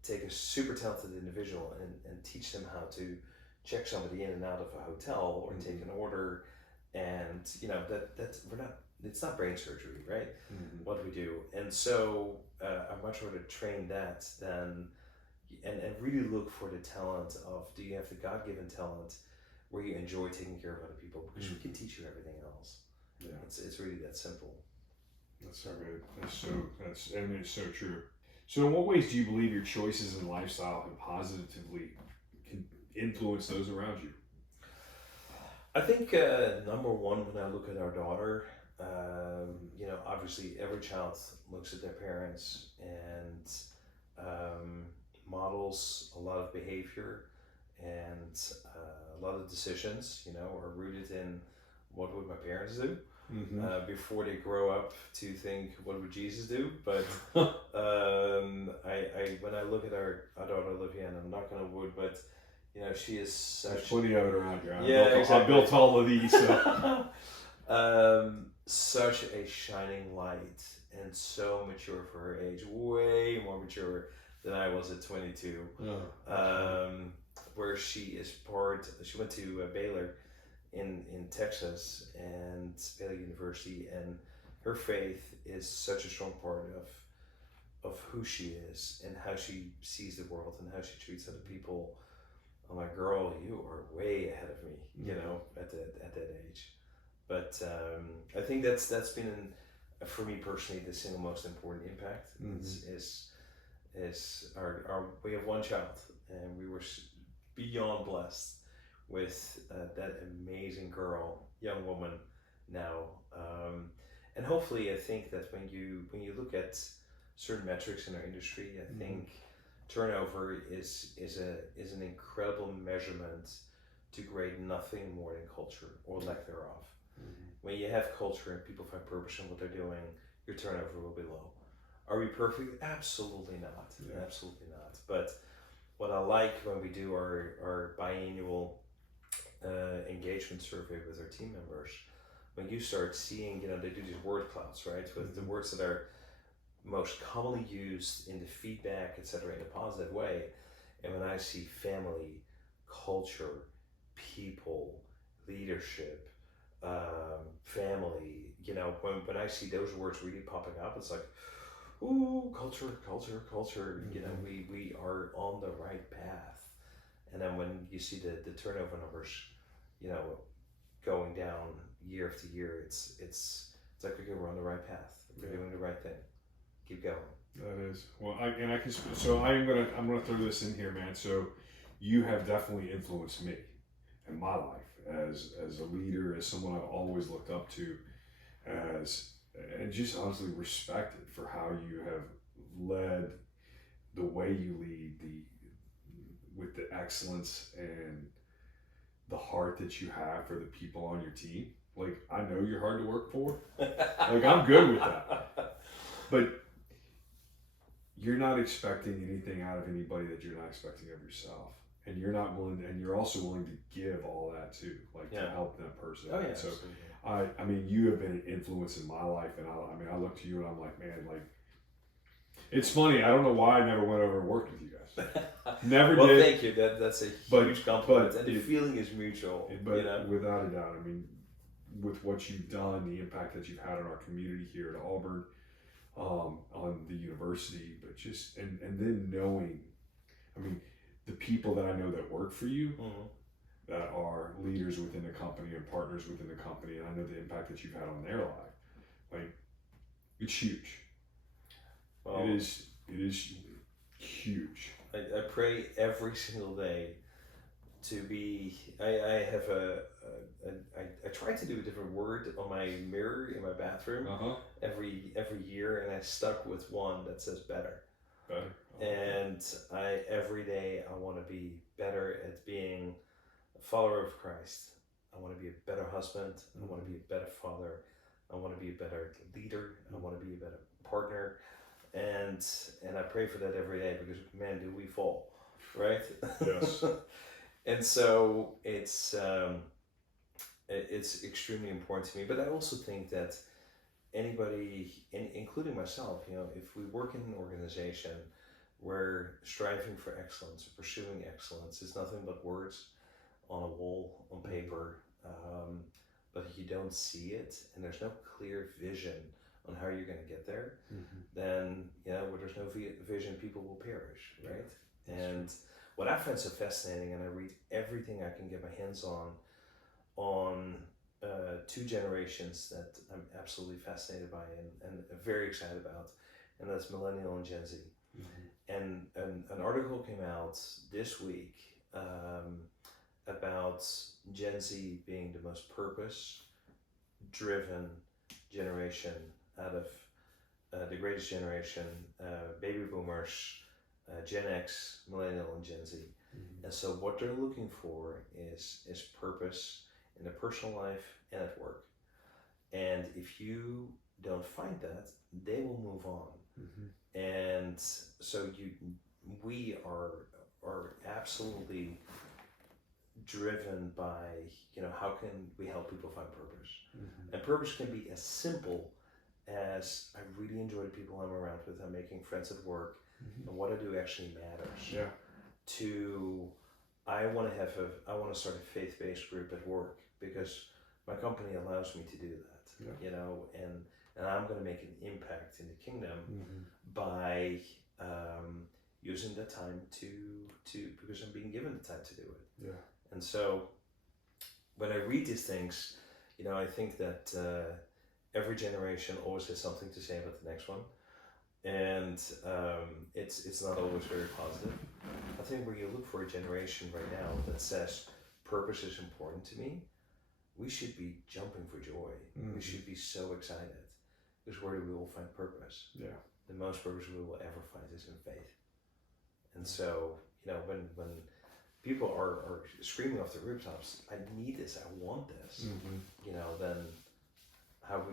take a super talented individual and teach them how to check somebody in and out of a hotel, or take an order, and it's not brain surgery, right? What we do. And so I'd much rather train that than and really look for the talent of, do you have the God-given talent where you enjoy taking care of other people, because we can teach you everything else. Yeah, it's really that simple. That's so good. It's so true. So in what ways do you believe your choices in lifestyle have positively can influence those around you? I think number one, when I look at our daughter, obviously every child looks at their parents and models a lot of behavior, and a lot of decisions, are rooted in what would my parents do before they grow up to think, what would Jesus do? But when I look at our daughter Olivia, and I'm knocking on wood, but she is such. There's plenty of it around here. Exactly. I built all of these. So. Such a shining light, and so mature for her age, way more mature than I was at 22. Where she went to Baylor in Texas, and Baylor University, and her faith is such a strong part of who she is and how she sees the world and how she treats other people. I'm like, girl, you are way ahead of me, at that age. But I think that's been, for me personally, the single most important impact is we have one child, and we were beyond blessed with that amazing young woman now, and hopefully I think that when you look at certain metrics in our industry, I think turnover is an incredible measurement to grade nothing more than culture or lack thereof. When you have culture and people find purpose in what they're doing, your turnover will be low. Are we perfect? Absolutely not. Yeah. Absolutely not. But what I like when we do our biannual engagement survey with our team members, when you start seeing, they do these word clouds, right? With the words that are most commonly used in the feedback, etc., in a positive way. And when I see family, culture, people, leadership, family, when I see those words really popping up, it's like, ooh, culture. We are on the right path. And then when you see the turnover numbers, you know, going down year after year, it's like, okay, we're on the right path. We're doing the right thing. Keep going. That is well. I'm gonna throw this in here, man. So you have definitely influenced me in my life as a leader, as someone I've always looked up to, as and just honestly respected for how you have led, the way you lead, with the excellence and the heart that you have for the people on your team. Like, I know you're hard to work for. Like, I'm good with that. But you're not expecting anything out of anybody that you're not expecting of yourself. And you're not willing, and you're also willing to give all that too, like to help that person. Oh, yeah. So, I mean, you have been an influence in my life, and I look to you and I'm like, man, like, it's funny. I don't know why I never went over and worked with you guys. Never well, did. Thank you. That's a huge compliment, and the feeling is mutual. But without a doubt, I mean, with what you've done, the impact that you've had on our community here at Auburn, on the university, but just and then knowing, I mean, the people that I know that work for you, that are leaders within the company and partners within the company, and I know the impact that you've had on their life. Like, it's huge. Well, it is huge. I pray every single day to be. I have I try to do a different word on my mirror in my bathroom every year, and I stuck with one that says better. Better. And every day I want to be better at being a follower of Christ. I want to be a better husband. I want to be a better father. I want to be a better leader. I want to be a better partner. And I pray for that every day, because man, do we fall, right? Yes. And so it's extremely important to me. But I also think that anybody, including myself, you know, if we work in an organization, we're striving for excellence, pursuing excellence. It's nothing but words on a wall, on paper. But if you don't see it, and there's no clear vision on how you're going to get there, then, you know, where there's no vision, people will perish, right? Yeah, and what I find so fascinating, and I read everything I can get my hands on two generations that I'm absolutely fascinated by and very excited about, and that's Millennial and Gen Z. And an article came out this week about Gen Z being the most purpose-driven generation out of the greatest generation, baby boomers, Gen X, Millennial, and Gen Z. And so what they're looking for is purpose in their personal life and at work. And if you don't find that, they will move on. And so we are absolutely driven by, you know, how can we help people find purpose? And purpose can be as simple as, I really enjoy the people I'm around with, I'm making friends at work, and what I do actually matters. Yeah. To, I want to start a faith-based group at work because my company allows me to do that. You know, and I'm going to make an impact in the kingdom by using the time to because I'm being given the time to do it. Yeah. And so when I read these things, you know, I think that every generation always has something to say about the next one, and it's not always very positive. I think when you look for a generation right now that says purpose is important to me, we should be jumping for joy. We should be so excited, because where we will find purpose. Yeah. The most purpose we will ever find is in faith. And so, you know, when people are screaming off the rooftops, I need this, I want this, you know, then how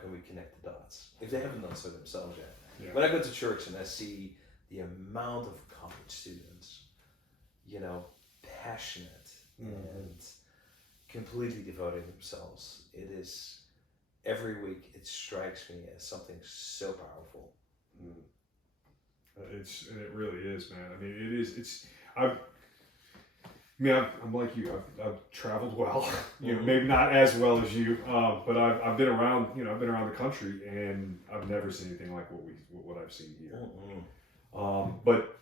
can we connect the dots if they haven't done so themselves yet? Yeah. When I go to church and I see the amount of college students, you know, passionate and completely devoting themselves, it is, every week it strikes me as something so powerful. It really is, man. I mean, it is. I'm like you. I've traveled well, you know, maybe not as well as you, but I've been around. You know, I've been around the country, and I've never seen anything like what I've seen here. But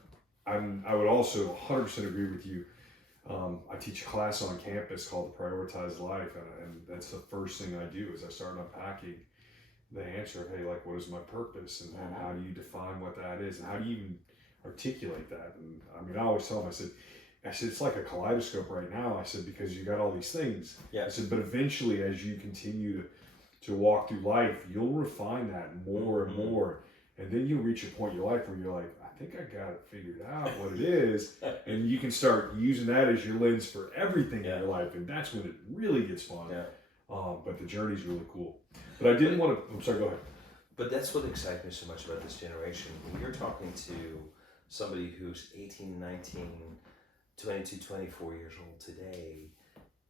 I would also 100% agree with you. I teach a class on campus called the Prioritize Life, and that's the first thing I do is I start unpacking the answer. Hey, like, what is my purpose, and how do you define what that is, and how do you even articulate that? And I mean, I always tell them, I said, it's like a kaleidoscope right now. I said, because you got all these things. Yeah. I said, but eventually, as you continue to walk through life, you'll refine that more and more, and then you'll reach a point in your life where you're like, I think I got it figured out what it is, and you can start using that as your lens for everything in your life, and that's when it really gets fun. Yeah. But the journey's really cool. But I didn't want to. I'm sorry. Go ahead. But that's what excites me so much about this generation. When you're talking to somebody who's 18, 19, 22, 24 years old today,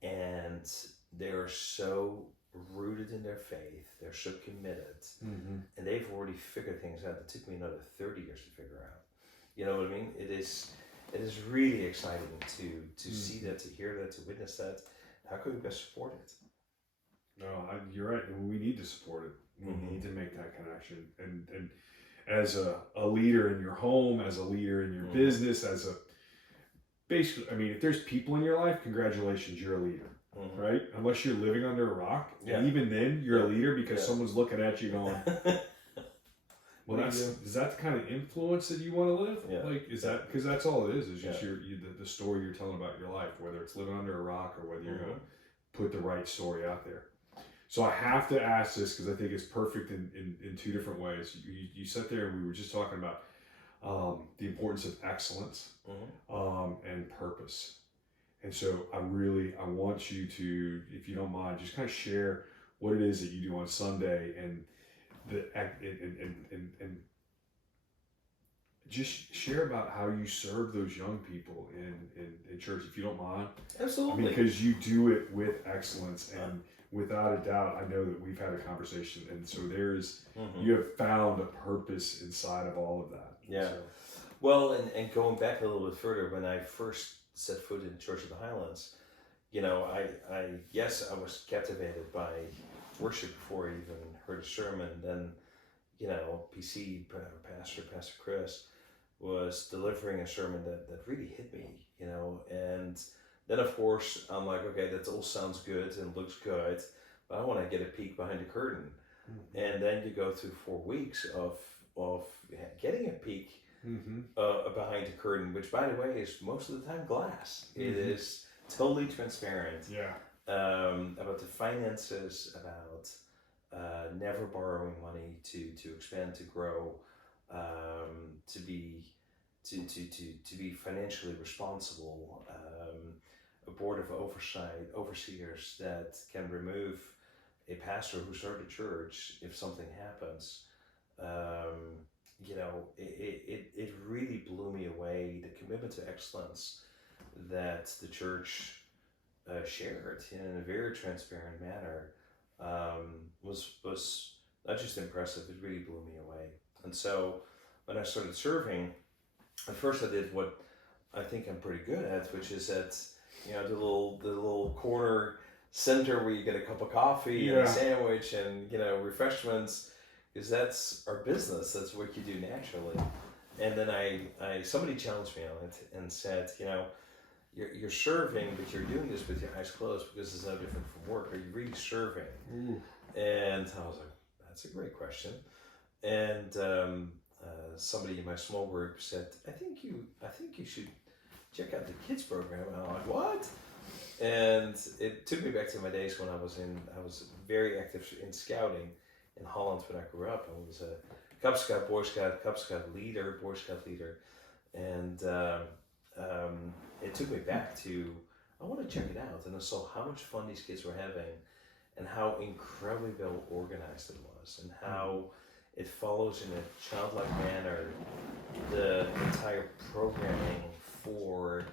and they're so rooted in their faith, they're so committed, and they've already figured things out that took me another 30 years to figure out. You know what I mean? It is really exciting to see that, to hear that, to witness that. How can we best support it? No, you're right. We need to support it. We need to make that connection. And as a leader in your home, as a leader in your business, basically, I mean, if there's people in your life, congratulations, you're a leader, right? Unless you're living under a rock, and even then, you're a leader because someone's looking at you going, well, is that the kind of influence that you want to live? Yeah. Like, is that, because that's all it is just the story you're telling about your life, whether it's living under a rock or whether you're going to put the right story out there. So I have to ask this because I think it's perfect in two different ways. You sat there and we were just talking about the importance of excellence and purpose. And so I want you to, if you don't mind, just kind of share what it is that you do on Sunday and just share about how you serve those young people in church, if you don't mind. Absolutely. I mean, because you do it with excellence, and without a doubt, I know that we've had a conversation, and so you have found a purpose inside of all of that. Yeah. So. Well, and going back a little bit further, when I first set foot in the Church of the Highlands, you know, I was captivated by worship before I even heard a sermon. Then, you know, Pastor Chris was delivering a sermon that really hit me, you know, and then of course I'm like, okay, that all sounds good and looks good, but I want to get a peek behind the curtain. And then you go through 4 weeks of getting a peek behind the curtain, which by the way is most of the time glass. It is totally transparent. Yeah. About the finances, about never borrowing money to expand, to grow, to be financially responsible, a board of overseers that can remove a pastor who started a church if something happens. You know, it really blew me away, the commitment to excellence that the church shared in a very transparent manner. Was not just impressive, it really blew me away. And so when I started serving, at first I did what I think I'm pretty good at, which is at, you know, the little corner center where you get a cup of coffee and a sandwich and, you know, refreshments, because that's our business, that's what you do naturally. And then somebody challenged me on it and said, you know, you're serving, but you're doing this with your eyes closed because it's no different from work. Are you really serving? And I was like, that's a great question. And somebody in my small group said, I think you should check out the kids program. And I'm like, what? And it took me back to my days when I was very active in scouting in Holland when I grew up. I was a Cub Scout, Boy Scout, Cub Scout leader, Boy Scout leader, and it took me back to, I want to check it out. And I saw how much fun these kids were having and how incredibly well organized it was and how it follows in a childlike manner the entire programming for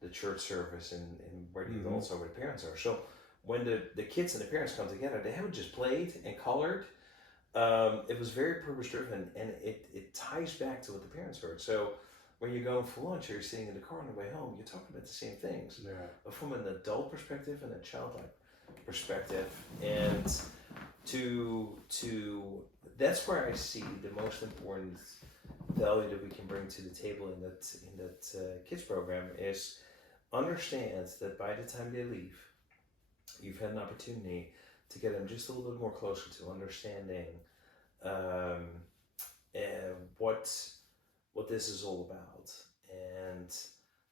the church service and where the adults are, where the parents are. So when the kids and the parents come together, they haven't just played and colored. It was very purpose driven, and it ties back to what the parents heard. So when you're going for lunch or you're sitting in the car on the way home, you're talking about the same things, but from an adult perspective and a childlike perspective. And that's where I see the most important value that we can bring to the table in that kids program is understand that by the time they leave, you've had an opportunity to get them just a little bit more closer to understanding um, what this is all about, and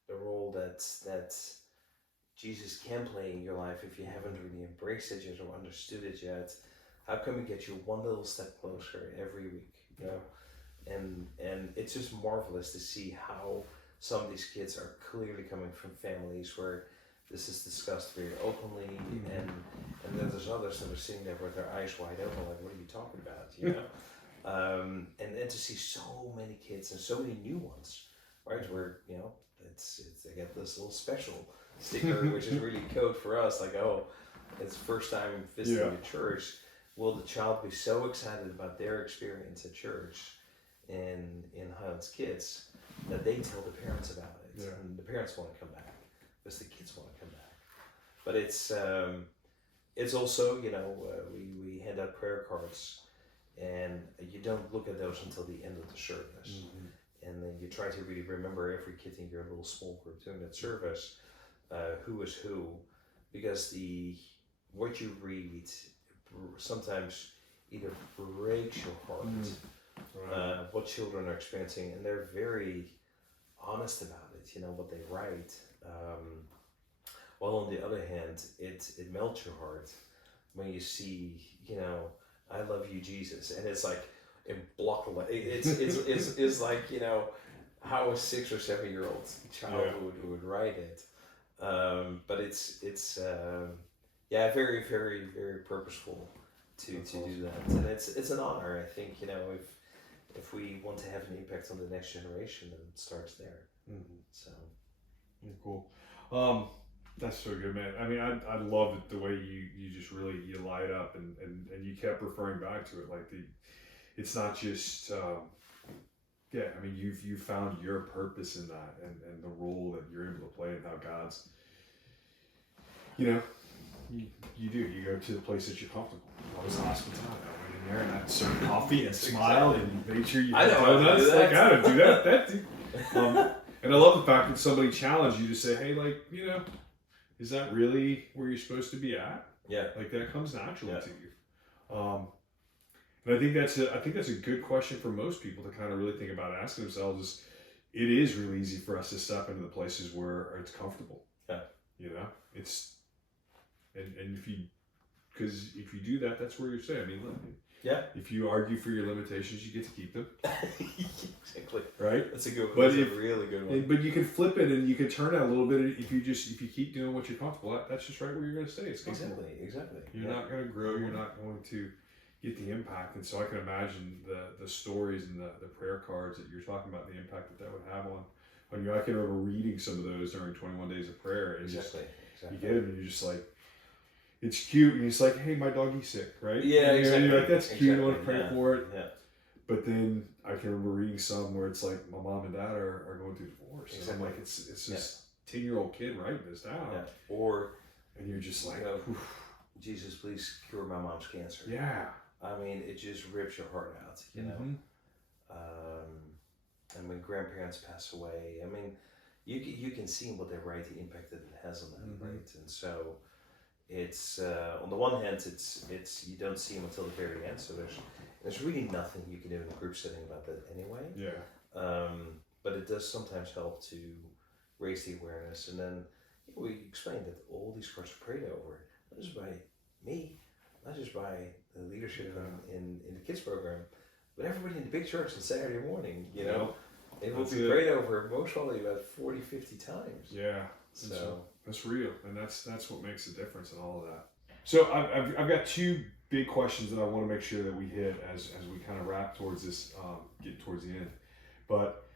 the role that Jesus can play in your life if you haven't really embraced it yet or understood it yet. How can we get you one little step closer every week? You know, and it's just marvelous to see how some of these kids are clearly coming from families where this is discussed very openly, and then there's others that are sitting there with their eyes wide open, like, what are you talking about? You know, and then to see so many kids and so many new ones, right? Where it's they get this little special sticker, which is really code for us, like, oh, it's first time visiting the church. Will the child be so excited about their experience at church in Highlands Kids that they tell the parents about it, and the parents want to come back because the kids want to come back. But it's also, we hand out prayer cards, and you don't look at those until the end of the service, and then you try to really remember every kid in your little small group during that service, who is who, because what you read sometimes either breaks your heart, what children are experiencing, and they're very honest about it, what they write. While on the other hand, it melts your heart when you see, I love you, Jesus, and it's like in block. It's like how a 6 or 7 year old child would write it, but it's very, very, very purposeful to do that, and it's an honor. I think if we want to have an impact on the next generation, then it starts there. So cool. That's so good, man. I mean, I love it the way you just really you light up, and you kept referring back to it, like it's not just I mean, you found your purpose in that, and the role that you're able to play, and how God's you go to the place that you're comfortable. What was hospitality? I went in there and I served coffee and smiled and made sure you had donuts. Like, I don't do that. And I love the fact that somebody challenged you to say, hey, is that really where you're supposed to be at? Yeah. Like, that comes naturally to you. And I think that's a good question for most people to kind of really think about asking themselves. It is really easy for us to step into the places where it's comfortable. Yeah. It's and if you do that, that's where you're saying. I mean, if you argue for your limitations, you get to keep them. Exactly. Right? That's a good one. That's a really good one. But you can flip it, and you can turn it a little bit if you keep doing what you're comfortable at. That's just right where you're going to stay. It's comfortable. Exactly. You're not going to grow. You're not going to get the impact. And so I can imagine the stories and the prayer cards that you're talking about, the impact that would have on you. I can remember reading some of those during 21 Days of Prayer, and exactly. You get them, and you're just like, it's cute, and it's like, hey, my doggie's sick, right? Yeah, exactly. And you're like, that's cute, I want to pray for it. Yeah. But then I can remember reading some where it's like, my mom and dad are going through divorce. Exactly. And I'm like, it's this 10-year-old kid writing this down. Yeah. And you're just like, Jesus, please cure my mom's cancer. Yeah. I mean, it just rips your heart out, and when grandparents pass away, I mean, you can see what they write, the impact that it has on them, right? And so it's on the one hand, it's you don't see them until the very end, so there's really nothing you can do in a group setting about that anyway. Yeah. But it does sometimes help to raise the awareness, and then we explained that all these cards are prayed over, not just by me, not just by the leadership in the kids program, but everybody in the big church on Saturday morning, it will be prayed over most probably about 40, 50 times. Yeah. So that's real, and that's what makes the difference in all of that. So I've got two big questions that I want to make sure that we hit as we kind of wrap towards this, get towards the end. But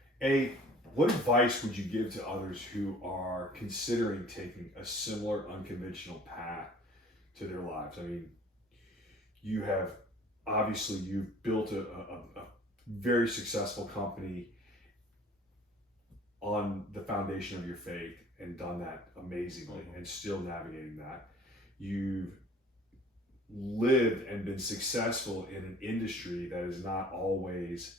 what advice would you give to others who are considering taking a similar unconventional path to their lives? I mean, you've built a very successful company on the foundation of your faith and done that amazingly, and still navigating that. You've lived and been successful in an industry that is not always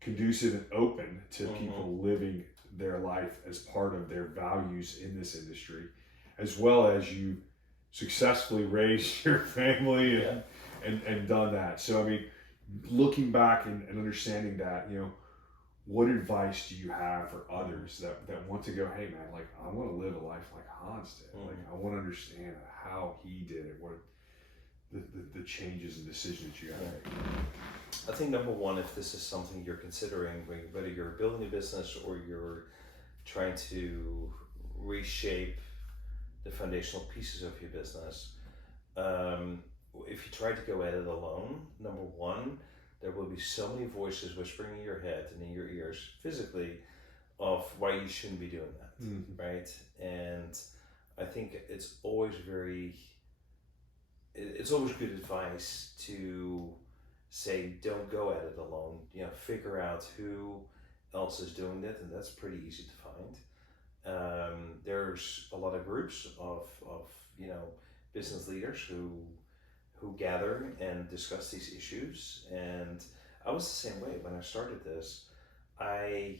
conducive and open to people living their life as part of their values in this industry, as well as you successfully raised your family and done that. So, I mean, looking back and understanding that, what advice do you have for others that want to go, hey man, like I want to live a life like Hans did. Like I want to understand how he did it, what the changes and decisions you have to make. I think number one, if this is something you're considering, whether you're building a business or you're trying to reshape the foundational pieces of your business, if you try to go at it alone, number one, there will be so many voices whispering in your head and in your ears physically of why you shouldn't be doing that, right? And I think it's always good advice to say, don't go at it alone. Figure out who else is doing it, and that's pretty easy to find. There's a lot of groups of business leaders who gather and discuss these issues, and I was the same way when I started this. I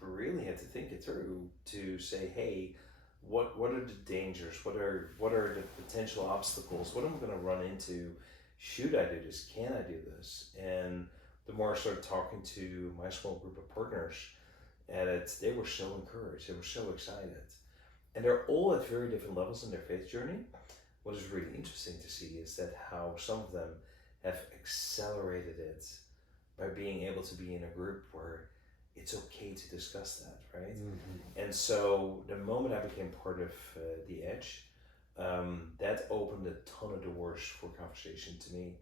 really had to think it through to say, hey, what are the dangers? What are the potential obstacles? What am I going to run into? Should I do this? Can I do this? And the more I started talking to my small group of partners at it, they were so encouraged. They were so excited, and they're all at very different levels in their faith journey. What is really interesting to see is that how some of them have accelerated it by being able to be in a group where it's okay to discuss that, right? And so the moment I became part of The Edge, that opened a ton of doors for conversation to me.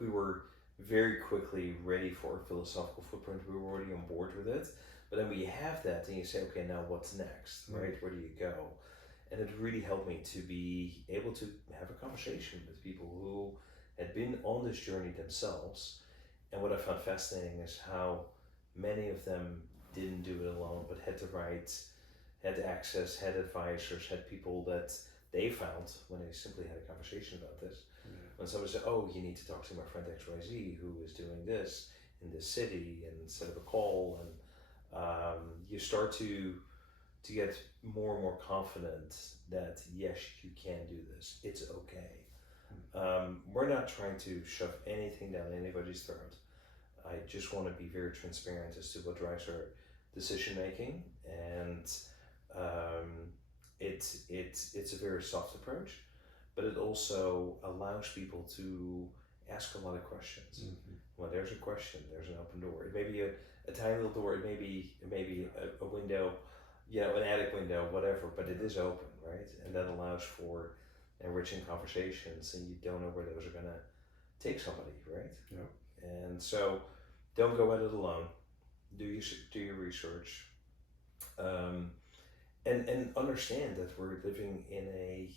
We were very quickly ready for a philosophical footprint. We were already on board with it. But then when you have that, then you say, okay, now what's next, right? Where do you go? And it really helped me to be able to have a conversation with people who had been on this journey themselves. And what I found fascinating is how many of them didn't do it alone, but had to write, had access, had advisors, had people that they found when they simply had a conversation about this. When somebody said, oh, you need to talk to my friend XYZ who is doing this in this city, and set up a call, and you start to get more and more confident that yes, you can do this. It's okay. We're not trying to shove anything down anybody's throat. I just want to be very transparent as to what drives our decision making, and it's a very soft approach, but it also allows people to ask a lot of questions. When there's a question, there's an open door. It may be a tiny little door. It may be a window, an attic window, whatever. But it is open, right? And that allows for enriching conversations, and you don't know where those are gonna take somebody, right? Yeah. And so, don't go at it alone. Do your research, and understand that we're living in a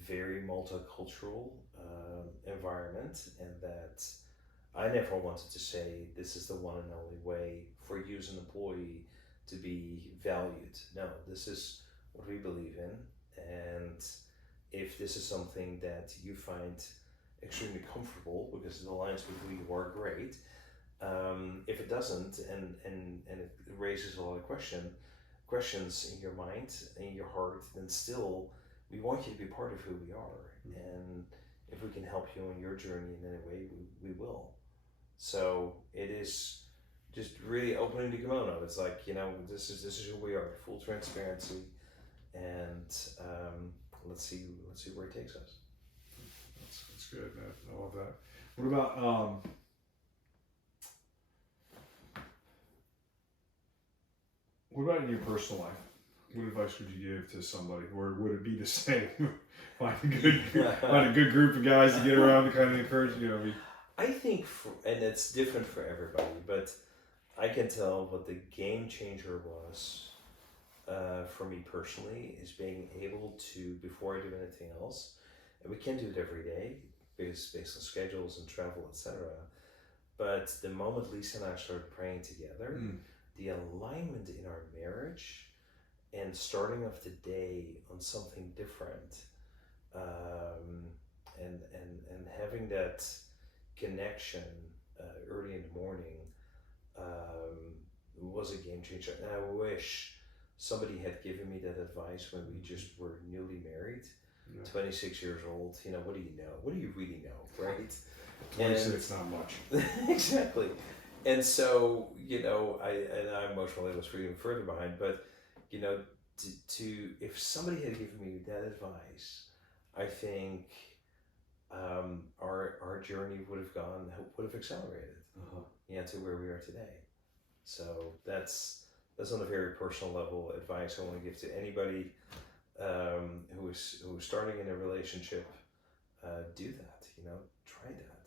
very multicultural environment, and that I never wanted to say this is the one and only way for you as an employee to be valued. No, this is what we believe in, and if this is something that you find extremely comfortable because it aligns with who you are, great. If it doesn't, and it raises a lot of questions in your mind, in your heart, then still we want you to be part of who we are. And if we can help you on your journey in any way, we will. So it is just really opening the kimono. It's like, this is who we are, full transparency, and let's see where it takes us. That's good, man. I love that. What about in your personal life? What advice would you give to somebody, or would it be the same? find a good group of guys to get around to kind of encourage you. I think, and it's different for everybody, but I can tell what the game changer was for me personally is being able to, before I do anything else, and we can't do it every day because based on schedules and travel, etc. But the moment Lisa and I started praying together, the alignment in our marriage and starting off the day on something different, and having that connection early in the morning was a game changer. And I wish somebody had given me that advice when we just were newly married, 26 years old. You know, what do you know? What do you really know, right? 26, not much. Exactly. And so, you know, I emotionally was even further behind, but, you know, to if somebody had given me that advice, I think our journey would have accelerated, to where we are today. So that's on a very personal level advice I want to give to anybody who is starting in a relationship. Do that, try that,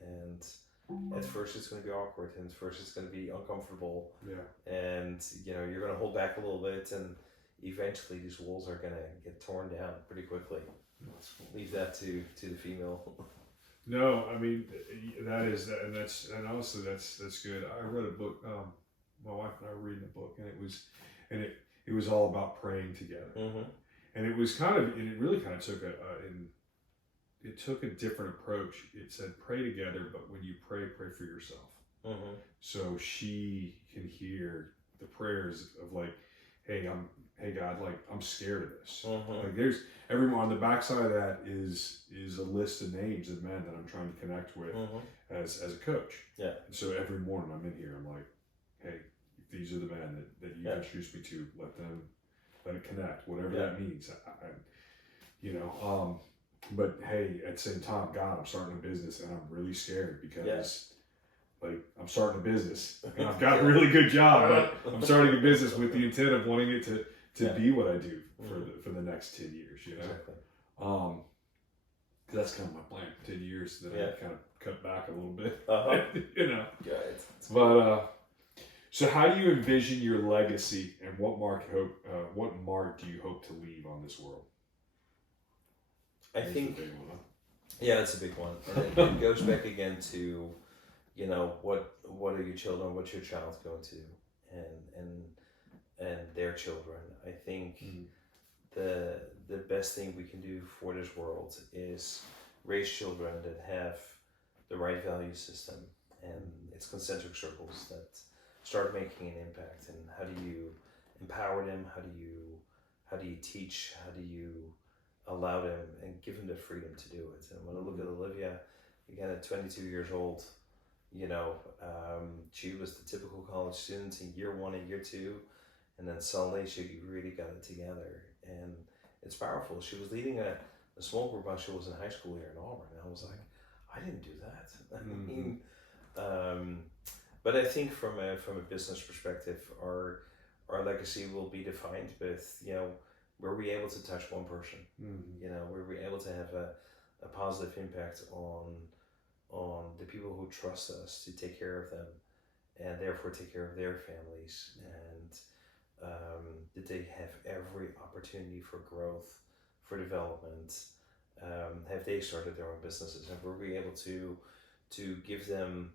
and at first it's going to be awkward, and at first it's going to be uncomfortable, and you're going to hold back a little bit, and eventually these walls are going to get torn down pretty quickly. Leave that to the female. No, I mean and honestly that's good. I read a book. My wife and I were reading a book, and it was all about praying together, and it really kind of took a different approach. It said pray together, but when you pray for yourself. So she can hear the prayers of like, hey God, like I'm scared of this. Like there's everyone on the backside of that is a list of names of men that I'm trying to connect with as a coach. Yeah. And so every morning I'm in here, I'm like, hey, these are the men that you introduced me to. Let it connect, whatever that means. But hey, at the same time, God, I'm starting a business and I'm really scared because like I'm starting a business and I've got a really good job, but I'm starting a business with the intent of wanting it to be what I do for the next 10 years, Exactly. That's kind of my plan, 10 years, then I kind of cut back a little bit, Good. But, so how do you envision your legacy, and what mark do you hope to leave on this world? I think, a big one, huh? Yeah, it's a big one. And it goes back again to, what are your children, what's your child going to do, and their children. I think the best thing we can do for this world is raise children that have the right value system, and it's concentric circles that start making an impact. And how do you empower them? How do you teach? How do you allow them and give them the freedom to do it? And when I look at Olivia, again at 22 years old, she was the typical college student in year 1 and year 2, and then suddenly she really got it together, and it's powerful. She was leading a small group when she was in high school here in Auburn, and I was like, I didn't do that. I mean, but I think from a business perspective, our legacy will be defined with, were we able to touch one person? Were we able to have a positive impact on the people who trust us to take care of them, and therefore take care of their families, and did they have every opportunity for growth, for development? Have they started their own businesses, and were we able to give them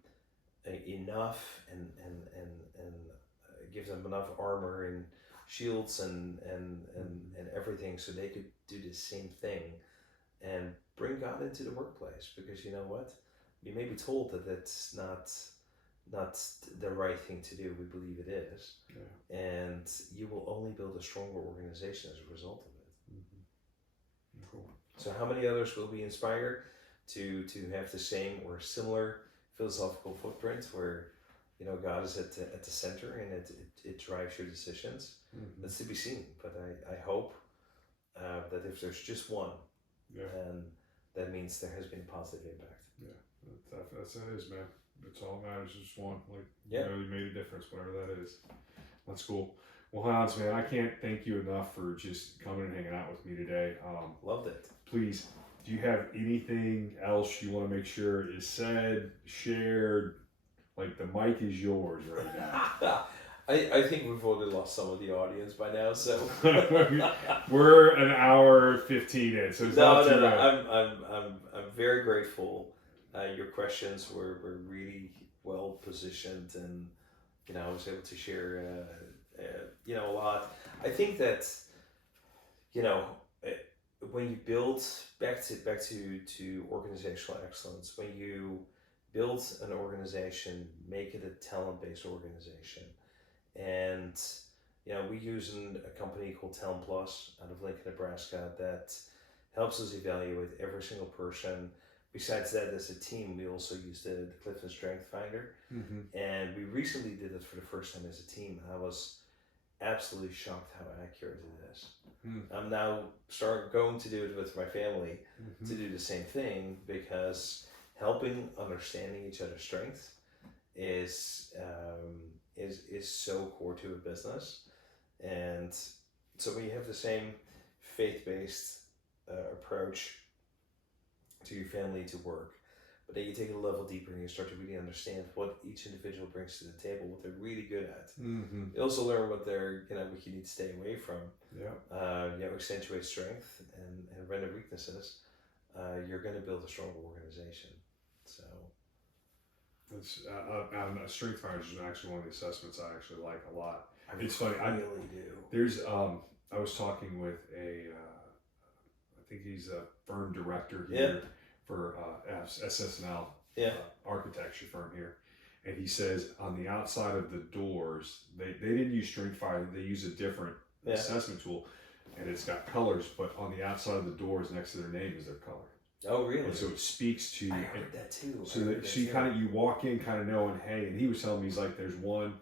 enough and give them enough armor and shields and everything so they could do the same thing and bring God into the workplace? Because you know what? You may be told that that's not the right thing to do. We believe it is. And you will only build a stronger organization as a result of it. Cool. So how many others will be inspired to have the same or similar philosophical footprint where God is at the center and it drives your decisions? That's to be seen, but I hope that if there's just one, then that means there has been a positive impact. That is, man. That's all that matters, just one. You made a difference, whatever that is. That's cool. Well, Hans, man, I can't thank you enough for just coming and hanging out with me today. Loved it. Please, do you have anything else you want to make sure is said, shared? Like, the mic is yours right now. I think we've already lost some of the audience by now, so we're an hour 15 in, so it's not too bad. I'm very grateful. Your questions were really well positioned, and I was able to share a lot. I think that when you build back to organizational excellence, when you build an organization, make it a talent-based organization, And we use a company called Talent Plus out of Lincoln, Nebraska, that helps us evaluate every single person. Besides that, as a team, we also use the Clifton Strength Finder, and we recently did it for the first time as a team. I was absolutely shocked how accurate it is. I'm now going to do it with my family to do the same thing, because helping understanding each other's strengths is so core to a business. And so when you have the same faith-based approach to your family, to work, but then you take it a level deeper and you start to really understand what each individual brings to the table, what they're really good at. You also learn what what you need to stay away from. Accentuate strength and render weaknesses. You're going to build a stronger organization. So it's Strength Finders is actually one of the assessments I actually like a lot. It's really funny. do. There's I was talking with I think he's a firm director here for SSNL architecture firm here, and he says on the outside of the doors they didn't use Strength Finder, they use a different assessment tool, and it's got colors, but on the outside of the doors next to their name is their color. Oh, really? And so it speaks to. I heard that too. So you walk in kind of knowing, hey, and he was telling me, he's like, there's one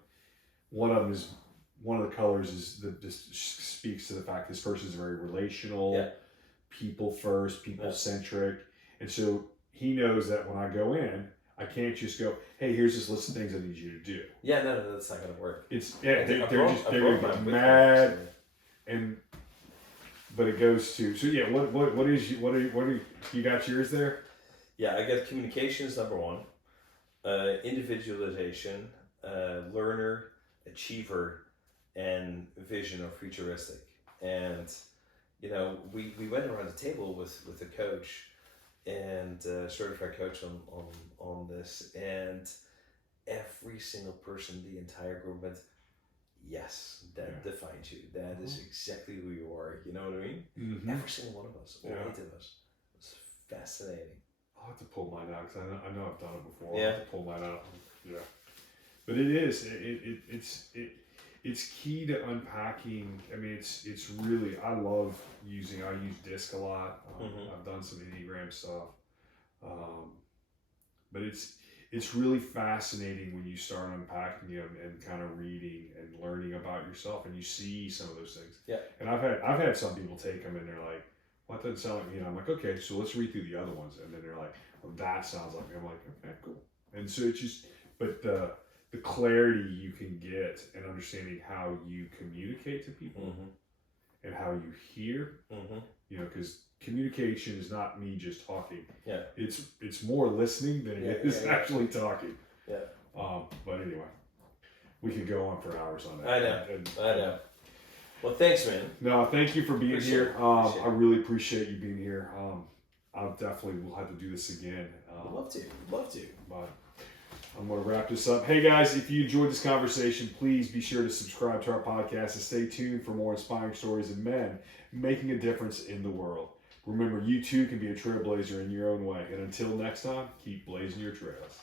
of the colors is just speaks to the fact this person is very relational, people first, people centric, and so he knows that when I go in, I can't just go, hey, here's this list of things I need you to do. Yeah, no, that's not gonna work. It's they're gonna get mad, but it goes to what you got yours there? Yeah, I got communications number one, individualization, learner, achiever, and vision or futuristic. And we went around the table with a coach and certified coach on this, and every single person, the entire group went, yes, that defines you. That is exactly who you are. You know what I mean? Every single one of us, all 8 of us. It's fascinating. I'll have to pull mine out because I know I've done it before. Yeah. I'll have to pull mine out. Yeah. But it is. It's key to unpacking. I mean, it's really. I use DISC a lot. I've done some Enneagram stuff, but it's really fascinating when you start unpacking them and kind of reading and learning about yourself, and you see some of those things. Yeah. And I've had some people take them and they're like, "Well, that doesn't sound like me." And I'm like, "Okay, so let's read through the other ones." And then they're like, "Well, that sounds like me." I'm like, "Okay, cool." And so it's just, but the clarity you can get and understanding how you communicate to people and how you hear, because communication is not me just talking. Yeah. It's more listening than it is actually talking. Yeah. But anyway, we could go on for hours on that. I know. Well, thanks, man. No, thank you for being here. I really appreciate you being here. I'll definitely will have to do this again. Love to. But I'm going to wrap this up. Hey guys, if you enjoyed this conversation, please be sure to subscribe to our podcast and stay tuned for more inspiring stories of men making a difference in the world. Remember, you too can be a trailblazer in your own way. And until next time, keep blazing your trails.